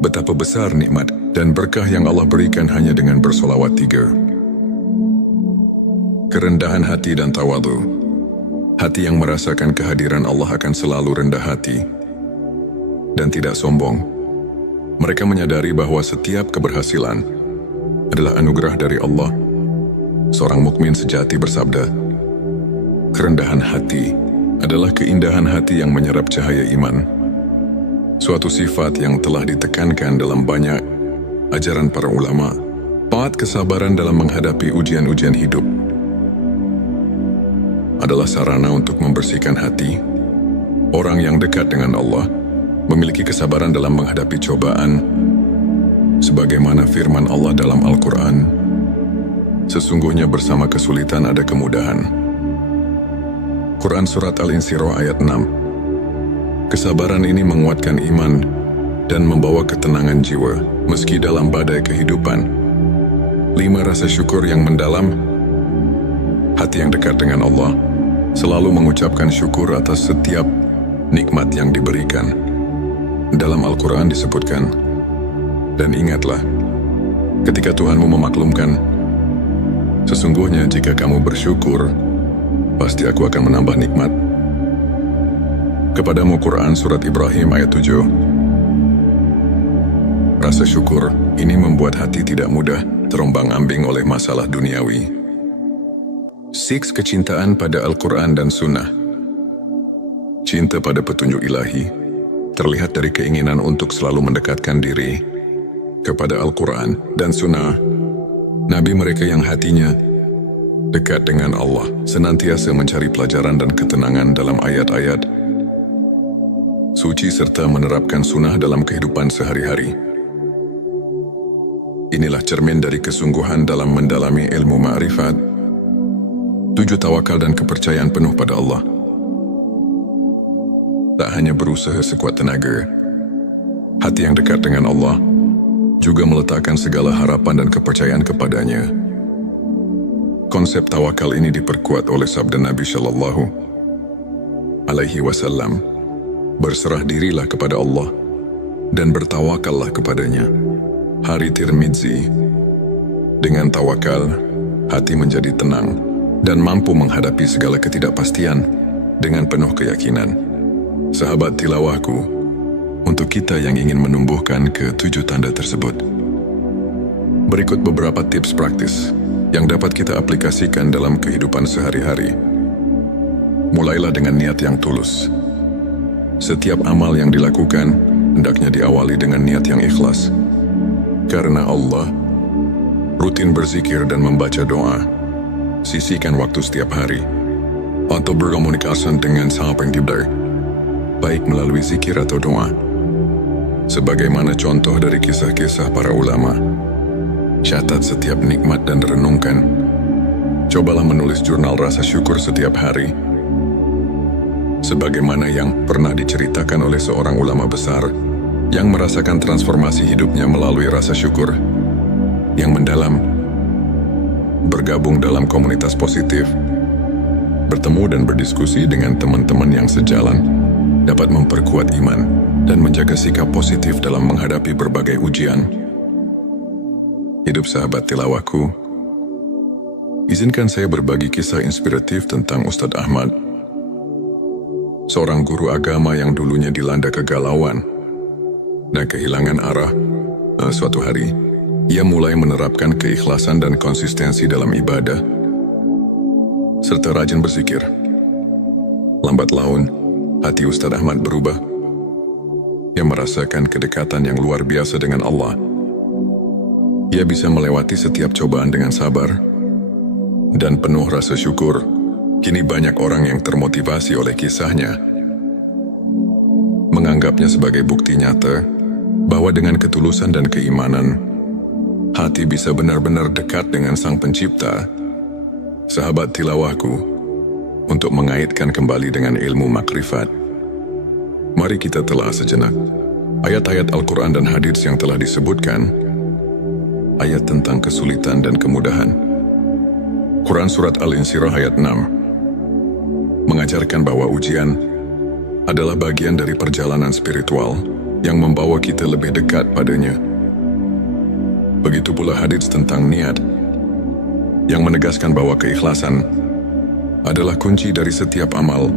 betapa besar nikmat dan berkah yang Allah berikan hanya dengan bersolawat 3. Kerendahan hati dan tawadu. Hati yang merasakan kehadiran Allah akan selalu rendah hati dan tidak sombong. Mereka menyadari bahwa setiap keberhasilan adalah anugerah dari Allah. Seorang mukmin sejati bersabda, kerendahan hati adalah keindahan hati yang menyerap cahaya iman. Suatu sifat yang telah ditekankan dalam banyak ajaran para ulama. Taat kesabaran dalam menghadapi ujian-ujian hidup adalah sarana untuk membersihkan hati. Orang yang dekat dengan Allah memiliki kesabaran dalam menghadapi cobaan, sebagaimana firman Allah dalam Al-Quran, sesungguhnya bersama kesulitan ada kemudahan. Quran Surat Al-Insyirah ayat 6. Kesabaran ini menguatkan iman dan membawa ketenangan jiwa, meski dalam badai kehidupan. 5. Rasa syukur yang mendalam. Hati yang dekat dengan Allah selalu mengucapkan syukur atas setiap nikmat yang diberikan. Dalam Al-Quran disebutkan, dan ingatlah, ketika Tuhanmu memaklumkan, sesungguhnya jika kamu bersyukur, pasti aku akan menambah nikmat. Kepadamu Quran Surat Ibrahim ayat 7. Rasa syukur ini membuat hati tidak mudah terombang-ambing oleh masalah duniawi. 6. Kecintaan pada Al-Quran dan Sunnah. Cinta pada petunjuk ilahi terlihat dari keinginan untuk selalu mendekatkan diri kepada Al-Quran dan Sunnah. Nabi mereka yang hatinya dekat dengan Allah senantiasa mencari pelajaran dan ketenangan dalam ayat-ayat suci serta menerapkan sunnah dalam kehidupan sehari-hari. Inilah cermin dari kesungguhan dalam mendalami ilmu ma'rifat. 7. Tawakal dan kepercayaan penuh pada Allah. Tak hanya berusaha sekuat tenaga, hati yang dekat dengan Allah juga meletakkan segala harapan dan kepercayaan kepadanya. Konsep tawakal ini diperkuat oleh sabda Nabi Shallallahu Alaihi Wasallam, berserah dirilah kepada Allah dan bertawakallah kepadanya. Hari Tirmidzi. Dengan tawakal, hati menjadi tenang dan mampu menghadapi segala ketidakpastian dengan penuh keyakinan. Sahabat tilawahku, untuk kita yang ingin menumbuhkan ke-7 tanda tersebut, berikut beberapa tips praktis yang dapat kita aplikasikan dalam kehidupan sehari-hari. Mulailah dengan niat yang tulus. Setiap amal yang dilakukan hendaknya diawali dengan niat yang ikhlas. Karena Allah, rutin berzikir dan membaca doa. Sisihkan waktu setiap hari untuk berkomunikasi dengan Sang Pencipta, baik melalui zikir atau doa. Sebagaimana contoh dari kisah-kisah para ulama, catat setiap nikmat dan renungkan. Cobalah menulis jurnal rasa syukur setiap hari. Sebagaimana yang pernah diceritakan oleh seorang ulama besar yang merasakan transformasi hidupnya melalui rasa syukur yang mendalam. Bergabung dalam komunitas positif, bertemu dan berdiskusi dengan teman-teman yang sejalan, dapat memperkuat iman dan menjaga sikap positif dalam menghadapi berbagai ujian. Hidup sahabat tilawahku, izinkan saya berbagi kisah inspiratif tentang Ustadz Ahmad, seorang guru agama yang dulunya dilanda kegalauan dan kehilangan arah. Suatu hari, ia mulai menerapkan keikhlasan dan konsistensi dalam ibadah, serta rajin berzikir. Lambat laun, hati Ustadz Ahmad berubah. Ia merasakan kedekatan yang luar biasa dengan Allah. Ia bisa melewati setiap cobaan dengan sabar dan penuh rasa syukur. Kini banyak orang yang termotivasi oleh kisahnya, menganggapnya sebagai bukti nyata bahwa dengan ketulusan dan keimanan, hati bisa benar-benar dekat dengan Sang Pencipta. Sahabat tilawahku, untuk mengaitkan kembali dengan ilmu makrifat. Mari kita telah sejenak ayat-ayat Al-Quran dan hadits yang telah disebutkan, ayat tentang kesulitan dan kemudahan. Quran Surat Al-Insyirah ayat 6 mengajarkan bahwa ujian adalah bagian dari perjalanan spiritual yang membawa kita lebih dekat padanya. Begitu pula hadits tentang niat yang menegaskan bahwa keikhlasan adalah kunci dari setiap amal.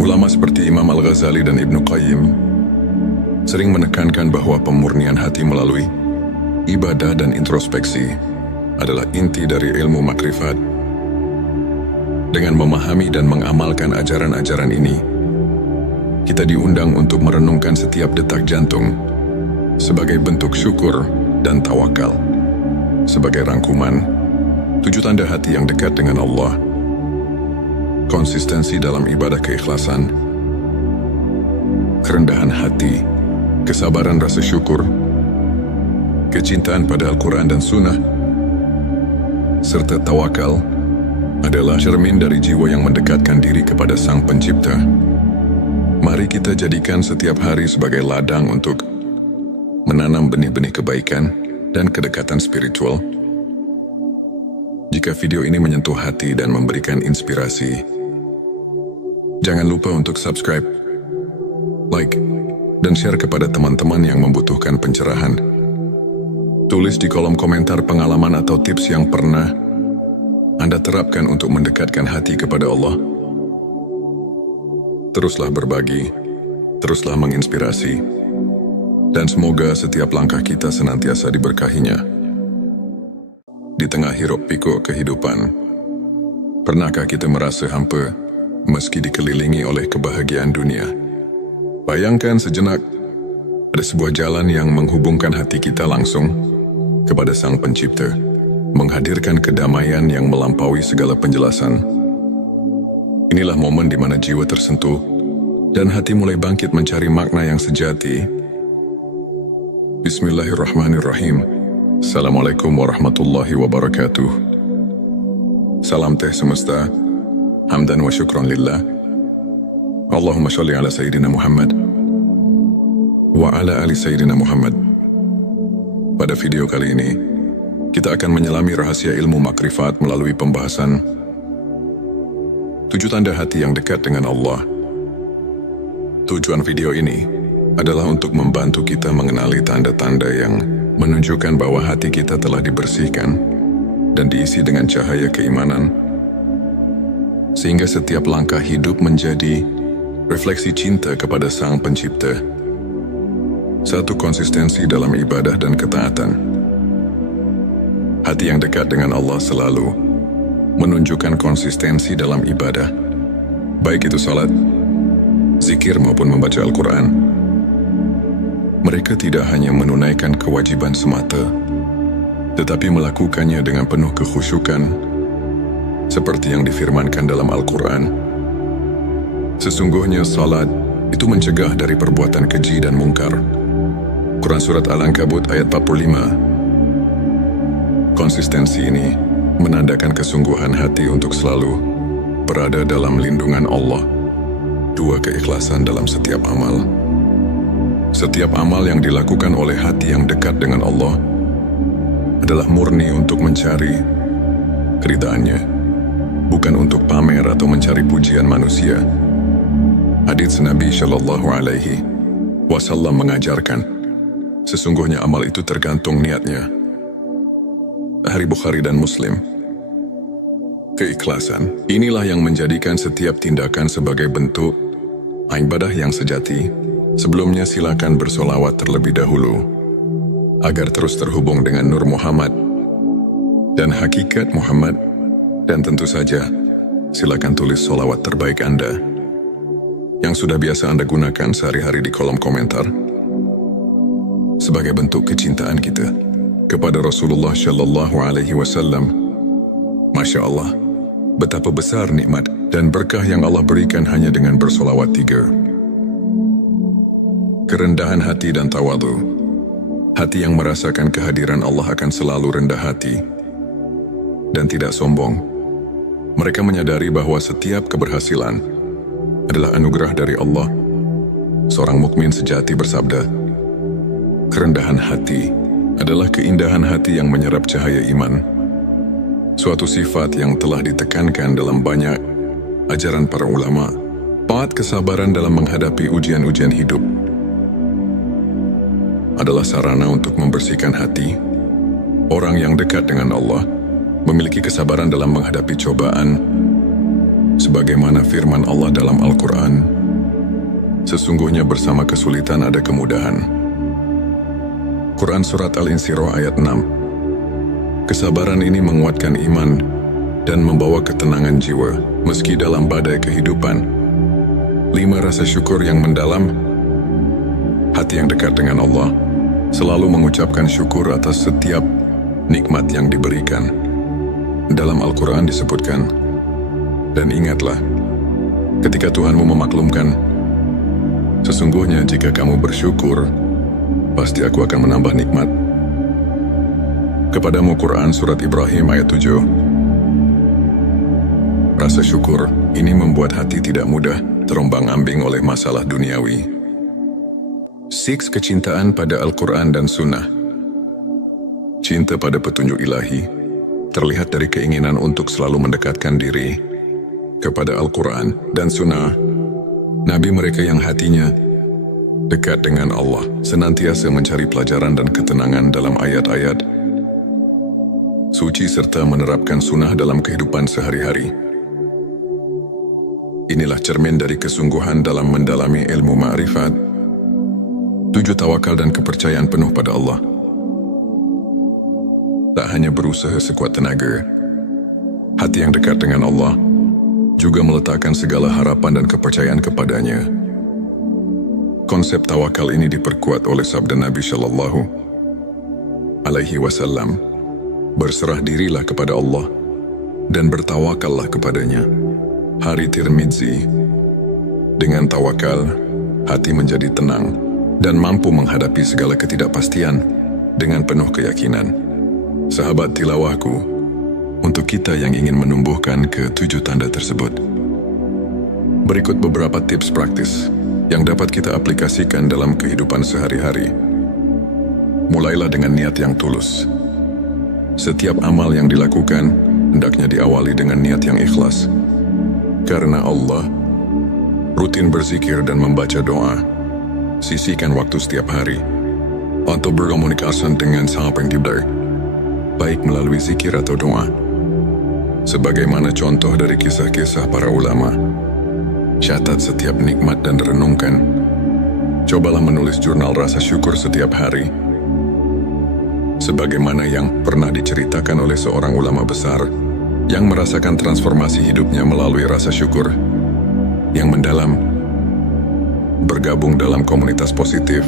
Ulama seperti Imam Al-Ghazali dan Ibnu Qayyim sering menekankan bahwa pemurnian hati melalui ibadah dan introspeksi adalah inti dari ilmu makrifat. Dengan memahami dan mengamalkan ajaran-ajaran ini, kita diundang untuk merenungkan setiap detak jantung sebagai bentuk syukur dan tawakal. Sebagai rangkuman, 7 tanda hati yang dekat dengan Allah: konsistensi dalam ibadah keikhlasan, kerendahan hati, kesabaran rasa syukur, kecintaan pada Al-Quran dan Sunnah, serta tawakal adalah cermin dari jiwa yang mendekatkan diri kepada Sang Pencipta. Mari kita jadikan setiap hari sebagai ladang untuk menanam benih-benih kebaikan dan kedekatan spiritual. Jika video ini menyentuh hati dan memberikan inspirasi, jangan lupa untuk subscribe, like, dan share kepada teman-teman yang membutuhkan pencerahan. Tulis di kolom komentar pengalaman atau tips yang pernah Anda terapkan untuk mendekatkan hati kepada Allah. Teruslah berbagi, teruslah menginspirasi, dan semoga setiap langkah kita senantiasa diberkahinya. Di tengah hiruk pikuk kehidupan, pernahkah kita merasa hampa meski dikelilingi oleh kebahagiaan dunia? Bayangkan sejenak, ada sebuah jalan yang menghubungkan hati kita langsung kepada Sang Pencipta, menghadirkan kedamaian yang melampaui segala penjelasan. Inilah momen di mana jiwa tersentuh dan hati mulai bangkit mencari makna yang sejati. Bismillahirrahmanirrahim. Assalamualaikum warahmatullahi wabarakatuh. Salam teh semesta, hamdan wa syukran lillah. Allahumma sholli ala Sayyidina Muhammad wa ala ali Sayyidina Muhammad. Pada video kali ini, kita akan menyelami rahasia ilmu makrifat melalui pembahasan 7 tanda hati yang dekat dengan Allah. Tujuan video ini adalah untuk membantu kita mengenali tanda-tanda yang menunjukkan bahwa hati kita telah dibersihkan dan diisi dengan cahaya keimanan, sehingga setiap langkah hidup menjadi refleksi cinta kepada Sang Pencipta. 1. Konsistensi dalam ibadah dan ketaatan. Hati yang dekat dengan Allah selalu menunjukkan konsistensi dalam ibadah, baik itu salat, zikir maupun membaca Al-Quran. Mereka tidak hanya menunaikan kewajiban semata, tetapi melakukannya dengan penuh kekhusyukan, seperti yang difirmankan dalam Al-Quran. Sesungguhnya salat itu mencegah dari perbuatan keji dan mungkar. Quran Surat Al-Ankabut ayat 45. Konsistensi ini menandakan kesungguhan hati untuk selalu berada dalam lindungan Allah. 2. Keikhlasan dalam setiap amal. Setiap amal yang dilakukan oleh hati yang dekat dengan Allah adalah murni untuk mencari keridhaannya, bukan untuk pamer atau mencari pujian manusia. Hadits Nabi Shallallahu Alaihi Wasallam mengajarkan, sesungguhnya amal itu tergantung niatnya. Hari Bukhari dan Muslim. Keikhlasan inilah yang menjadikan setiap tindakan sebagai bentuk ibadah yang sejati. Sebelumnya silakan bersolawat terlebih dahulu agar terus terhubung dengan Nur Muhammad dan hakikat Muhammad, dan tentu saja silakan tulis solawat terbaik Anda yang sudah biasa Anda gunakan sehari-hari di kolom komentar sebagai bentuk kecintaan kita kepada Rasulullah Shallallahu Alaihi Wasallam. Masya Allah, betapa besar nikmat dan berkah yang Allah berikan hanya dengan bersolawat 3. Kerendahan hati dan tawadhu. Hati yang merasakan kehadiran Allah akan selalu rendah hati dan tidak sombong. Mereka menyadari bahwa setiap keberhasilan adalah anugerah dari Allah. Seorang mukmin sejati bersabda, "Kerendahan hati adalah keindahan hati yang menyerap cahaya iman." Suatu sifat yang telah ditekankan dalam banyak ajaran para ulama. Paat kesabaran dalam menghadapi ujian-ujian hidup adalah sarana untuk membersihkan hati. Orang yang dekat dengan Allah memiliki kesabaran dalam menghadapi cobaan, sebagaimana firman Allah dalam Al-Quran, "Sesungguhnya bersama kesulitan ada kemudahan." Quran Surat Al-Insyirah ayat 6. Kesabaran ini menguatkan iman dan membawa ketenangan jiwa meski dalam badai kehidupan. 5. Rasa syukur yang mendalam. Hati yang dekat dengan Allah selalu mengucapkan syukur atas setiap nikmat yang diberikan. Dalam Al-Quran disebutkan, "Dan ingatlah, ketika Tuhanmu memaklumkan, sesungguhnya jika kamu bersyukur, pasti aku akan menambah nikmat kepadamu." Quran Surat Ibrahim ayat 7. Rasa syukur ini membuat hati tidak mudah terombang-ambing oleh masalah duniawi. 6. Kecintaan pada Al-Quran dan Sunnah. Cinta pada petunjuk ilahi terlihat dari keinginan untuk selalu mendekatkan diri kepada Al-Quran dan Sunnah. Nabi mereka yang hatinya dekat dengan Allah senantiasa mencari pelajaran dan ketenangan dalam ayat-ayat suci serta menerapkan sunnah dalam kehidupan sehari-hari. Inilah cermin dari kesungguhan dalam mendalami ilmu ma'rifat. 7. Tawakal dan kepercayaan penuh pada Allah. Tak hanya berusaha sekuat tenaga, hati yang dekat dengan Allah juga meletakkan segala harapan dan kepercayaan kepadanya. Konsep tawakal ini diperkuat oleh sabda Nabi Shallallahu Alaihi Wasallam, "Berserah dirilah kepada Allah dan bertawakallah kepadanya." Hari Tirmidzi. Dengan tawakal, hati menjadi tenang dan mampu menghadapi segala ketidakpastian dengan penuh keyakinan. Sahabat tilawahku, untuk kita yang ingin menumbuhkan ke-7 tanda tersebut, berikut beberapa tips praktis yang dapat kita aplikasikan dalam kehidupan sehari-hari. Mulailah dengan niat yang tulus. Setiap amal yang dilakukan hendaknya diawali dengan niat yang ikhlas. Karena Allah, rutin berzikir dan membaca doa. Sisihkan waktu setiap hari untuk berkomunikasi dengan Sang Pencipta, baik melalui zikir atau doa. Sebagaimana contoh dari kisah-kisah para ulama, catat setiap nikmat dan renungkan. Cobalah menulis jurnal rasa syukur setiap hari. Sebagaimana yang pernah diceritakan oleh seorang ulama besar yang merasakan transformasi hidupnya melalui rasa syukur yang mendalam. Bergabung dalam komunitas positif,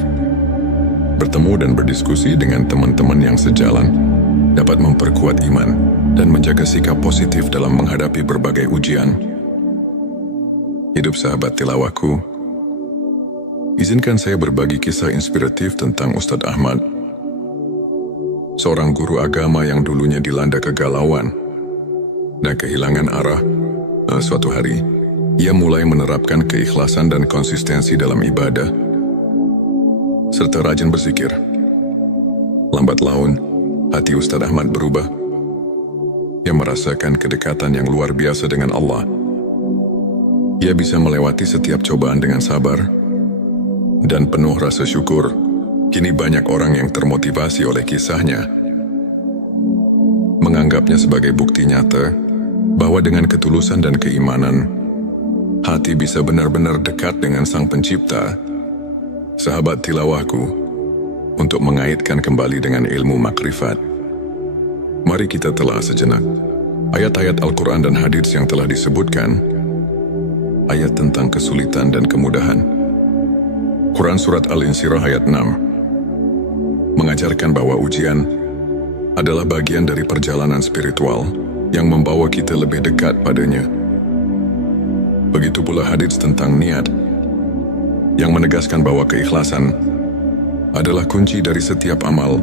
bertemu dan berdiskusi dengan teman-teman yang sejalan dapat memperkuat iman dan menjaga sikap positif dalam menghadapi berbagai ujian. Hidup sahabat tilawahku, izinkan saya berbagi kisah inspiratif tentang Ustadz Ahmad, seorang guru agama yang dulunya dilanda kegalauan dan kehilangan arah. Suatu hari, ia mulai menerapkan keikhlasan dan konsistensi dalam ibadah, serta rajin berzikir. Lambat laun, hati Ustadz Ahmad berubah. Ia merasakan kedekatan yang luar biasa dengan Allah. Ia bisa melewati setiap cobaan dengan sabar dan penuh rasa syukur. Kini banyak orang yang termotivasi oleh kisahnya, menganggapnya sebagai bukti nyata bahwa dengan ketulusan dan keimanan, hati bisa benar-benar dekat dengan Sang Pencipta. Sahabat tilawahku, untuk mengaitkan kembali dengan ilmu makrifat, mari kita telah sejenak ayat-ayat Al-Quran dan hadits yang telah disebutkan. Ayat tentang kesulitan dan kemudahan. Quran Surat Al-Insyirah ayat 6 mengajarkan bahwa ujian adalah bagian dari perjalanan spiritual yang membawa kita lebih dekat padanya. Begitu pula hadits tentang niat yang menegaskan bahwa keikhlasan adalah kunci dari setiap amal.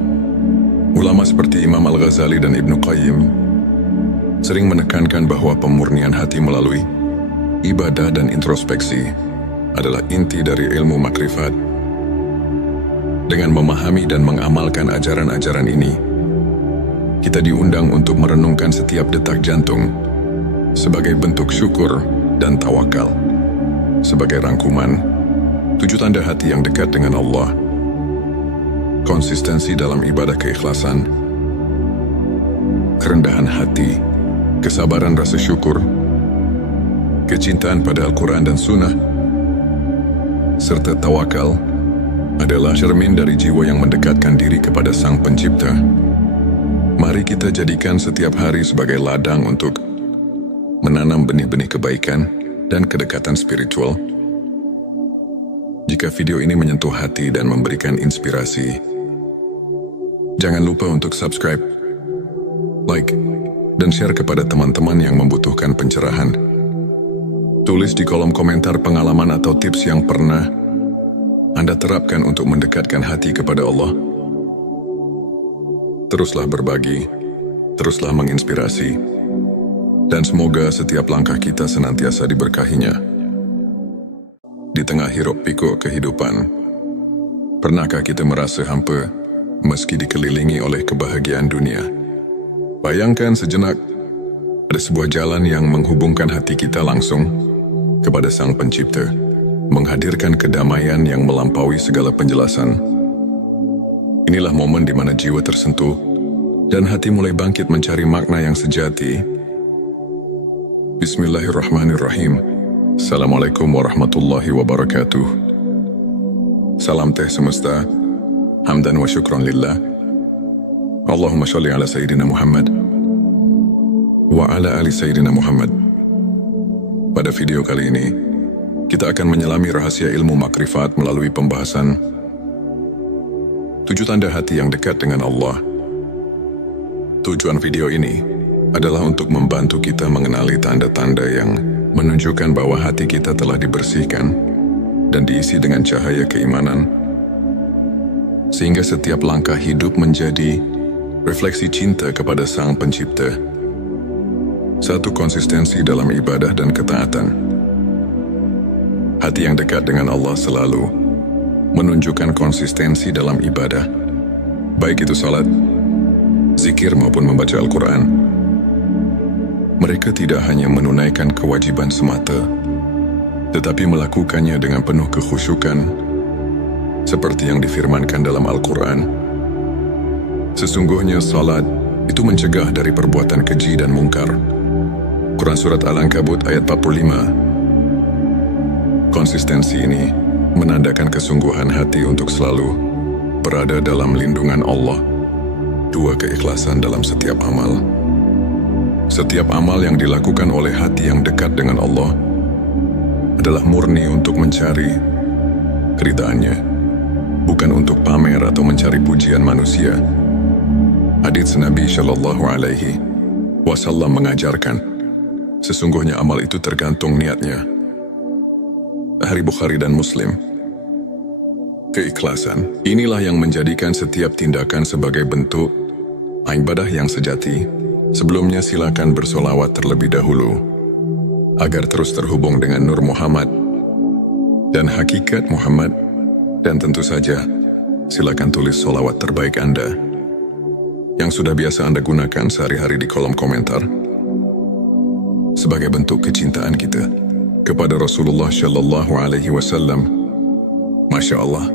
Ulama seperti Imam Al-Ghazali dan Ibnu Qayyim sering menekankan bahwa pemurnian hati melalui ibadah dan introspeksi adalah inti dari ilmu makrifat. Dengan memahami dan mengamalkan ajaran-ajaran ini, kita diundang untuk merenungkan setiap detak jantung sebagai bentuk syukur dan tawakal. Sebagai rangkuman, 7 tanda hati yang dekat dengan Allah: konsistensi dalam ibadah keikhlasan, kerendahan hati, kesabaran rasa syukur, kecintaan pada Al-Quran dan Sunnah, serta tawakal adalah cermin dari jiwa yang mendekatkan diri kepada Sang Pencipta. Mari kita jadikan setiap hari sebagai ladang untuk menanam benih-benih kebaikan dan kedekatan spiritual. Jika video ini menyentuh hati dan memberikan inspirasi, jangan lupa untuk subscribe, like, dan share kepada teman-teman yang membutuhkan pencerahan. Tulis di kolom komentar pengalaman atau tips yang pernah Anda terapkan untuk mendekatkan hati kepada Allah. Teruslah berbagi, teruslah menginspirasi, dan semoga setiap langkah kita senantiasa diberkahinya. Di tengah hiruk pikuk kehidupan, pernahkah kita merasa hampa meski dikelilingi oleh kebahagiaan dunia? Bayangkan sejenak, ada sebuah jalan yang menghubungkan hati kita langsung kepada Sang Pencipta, menghadirkan kedamaian yang melampaui segala penjelasan. Inilah momen di mana jiwa tersentuh dan hati mulai bangkit mencari makna yang sejati. Bismillahirrahmanirrahim. Assalamualaikum warahmatullahi wabarakatuh. Salam teh semesta, hamdan wa syukran lillah. Allahumma sholli ala Sayyidina Muhammad wa ala ali Sayyidina Muhammad. Pada video kali ini, kita akan menyelami rahasia ilmu makrifat melalui pembahasan 7 tanda hati yang dekat dengan Allah. Tujuan video ini adalah untuk membantu kita mengenali tanda-tanda yang menunjukkan bahwa hati kita telah dibersihkan dan diisi dengan cahaya keimanan, sehingga setiap langkah hidup menjadi refleksi cinta kepada Sang Pencipta. 1. Konsistensi dalam ibadah dan ketaatan. Hati yang dekat dengan Allah selalu menunjukkan konsistensi dalam ibadah, baik itu salat, zikir maupun membaca Al-Quran. Mereka tidak hanya menunaikan kewajiban semata, tetapi melakukannya dengan penuh kekhusyukan, seperti yang difirmankan dalam Al-Quran. Sesungguhnya salat itu mencegah dari perbuatan keji dan mungkar. Quran Surat Al-Ankabut ayat 45. Konsistensi ini menandakan kesungguhan hati untuk selalu berada dalam lindungan Allah. 2. Keikhlasan dalam setiap amal. Setiap amal yang dilakukan oleh hati yang dekat dengan Allah adalah murni untuk mencari keridhaannya, bukan untuk pamer atau mencari pujian manusia. Hadits Nabi Shallallahu Alaihi Wasallam mengajarkan, sesungguhnya amal itu tergantung niatnya. Hari Bukhari dan Muslim. Keikhlasan inilah yang menjadikan setiap tindakan sebagai bentuk ibadah yang sejati. Sebelumnya silakan bersolawat terlebih dahulu agar terus terhubung dengan Nur Muhammad dan hakikat Muhammad, dan tentu saja silakan tulis solawat terbaik Anda yang sudah biasa Anda gunakan sehari-hari di kolom komentar sebagai bentuk kecintaan kita kepada Rasulullah Shallallahu Alaihi Wasallam. Masya Allah,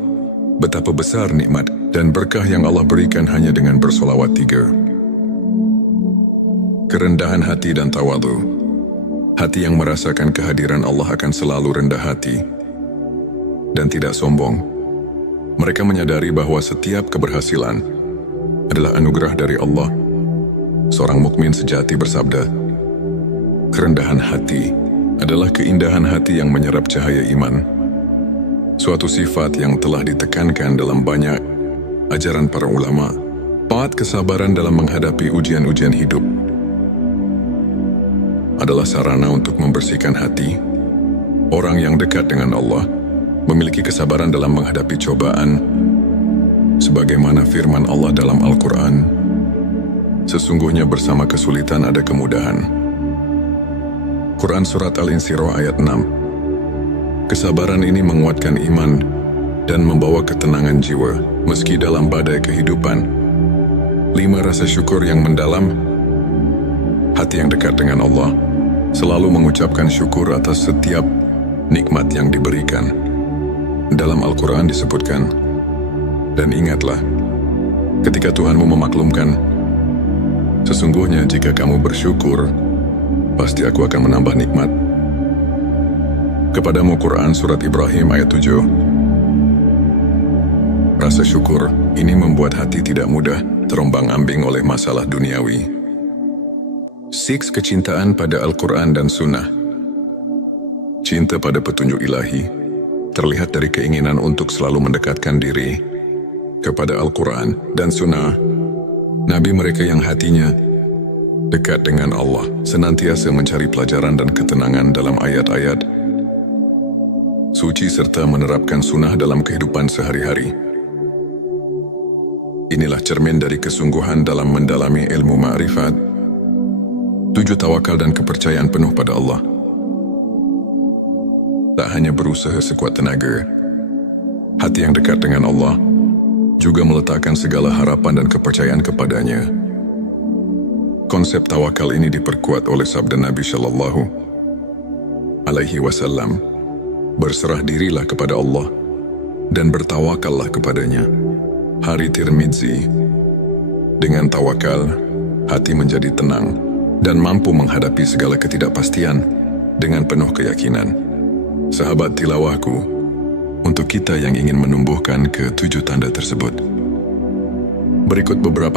betapa besar nikmat dan berkah yang Allah berikan hanya dengan bersolawat 3. Kerendahan hati dan tawadu. Hati yang merasakan kehadiran Allah akan selalu rendah hati dan tidak sombong. Mereka menyadari bahwa setiap keberhasilan adalah anugerah dari Allah. Seorang mukmin sejati bersabda, kerendahan hati adalah keindahan hati yang menyerap cahaya iman. Suatu sifat yang telah ditekankan dalam banyak ajaran para ulama. 4. Kesabaran dalam menghadapi ujian-ujian hidup adalah sarana untuk membersihkan hati. Orang yang dekat dengan Allah memiliki kesabaran dalam menghadapi cobaan, sebagaimana firman Allah dalam Al-Quran, Sesungguhnya bersama kesulitan ada kemudahan. Quran Surat Al-Insyirah ayat 6. Kesabaran ini menguatkan iman dan membawa ketenangan jiwa, meski dalam badai kehidupan. 5. Rasa syukur yang mendalam. Hati yang dekat dengan Allah selalu mengucapkan syukur atas setiap nikmat yang diberikan. Dalam Al-Quran disebutkan, dan ingatlah, ketika Tuhanmu memaklumkan, sesungguhnya jika kamu bersyukur, pasti aku akan menambah nikmat. Kepadamu Quran Surat Ibrahim ayat 7. Rasa syukur ini membuat hati tidak mudah terombang-ambing oleh masalah duniawi. 6. Kecintaan pada Al-Quran dan Sunnah. Cinta pada petunjuk ilahi terlihat dari keinginan untuk selalu mendekatkan diri kepada Al-Quran dan Sunnah. Nabi mereka yang hatinya dekat dengan Allah senantiasa mencari pelajaran dan ketenangan dalam ayat-ayat suci serta menerapkan sunnah dalam kehidupan sehari-hari. Inilah cermin dari kesungguhan dalam mendalami ilmu ma'rifat. 7. Tawakal dan kepercayaan penuh pada Allah. Tak hanya berusaha sekuat tenaga, hati yang dekat dengan Allah juga meletakkan segala harapan dan kepercayaan kepadanya. Konsep tawakal ini diperkuat oleh sabda Nabi Shallallahu Alaihi Wasallam, berserah dirilah kepada Allah dan bertawakallah kepadanya. Hari Tirmidzi. Dengan tawakal, hati menjadi tenang dan mampu menghadapi segala ketidakpastian dengan penuh keyakinan. Sahabat tilawahku, untuk kita yang ingin menumbuhkan ke 7 tanda tersebut, berikut beberapa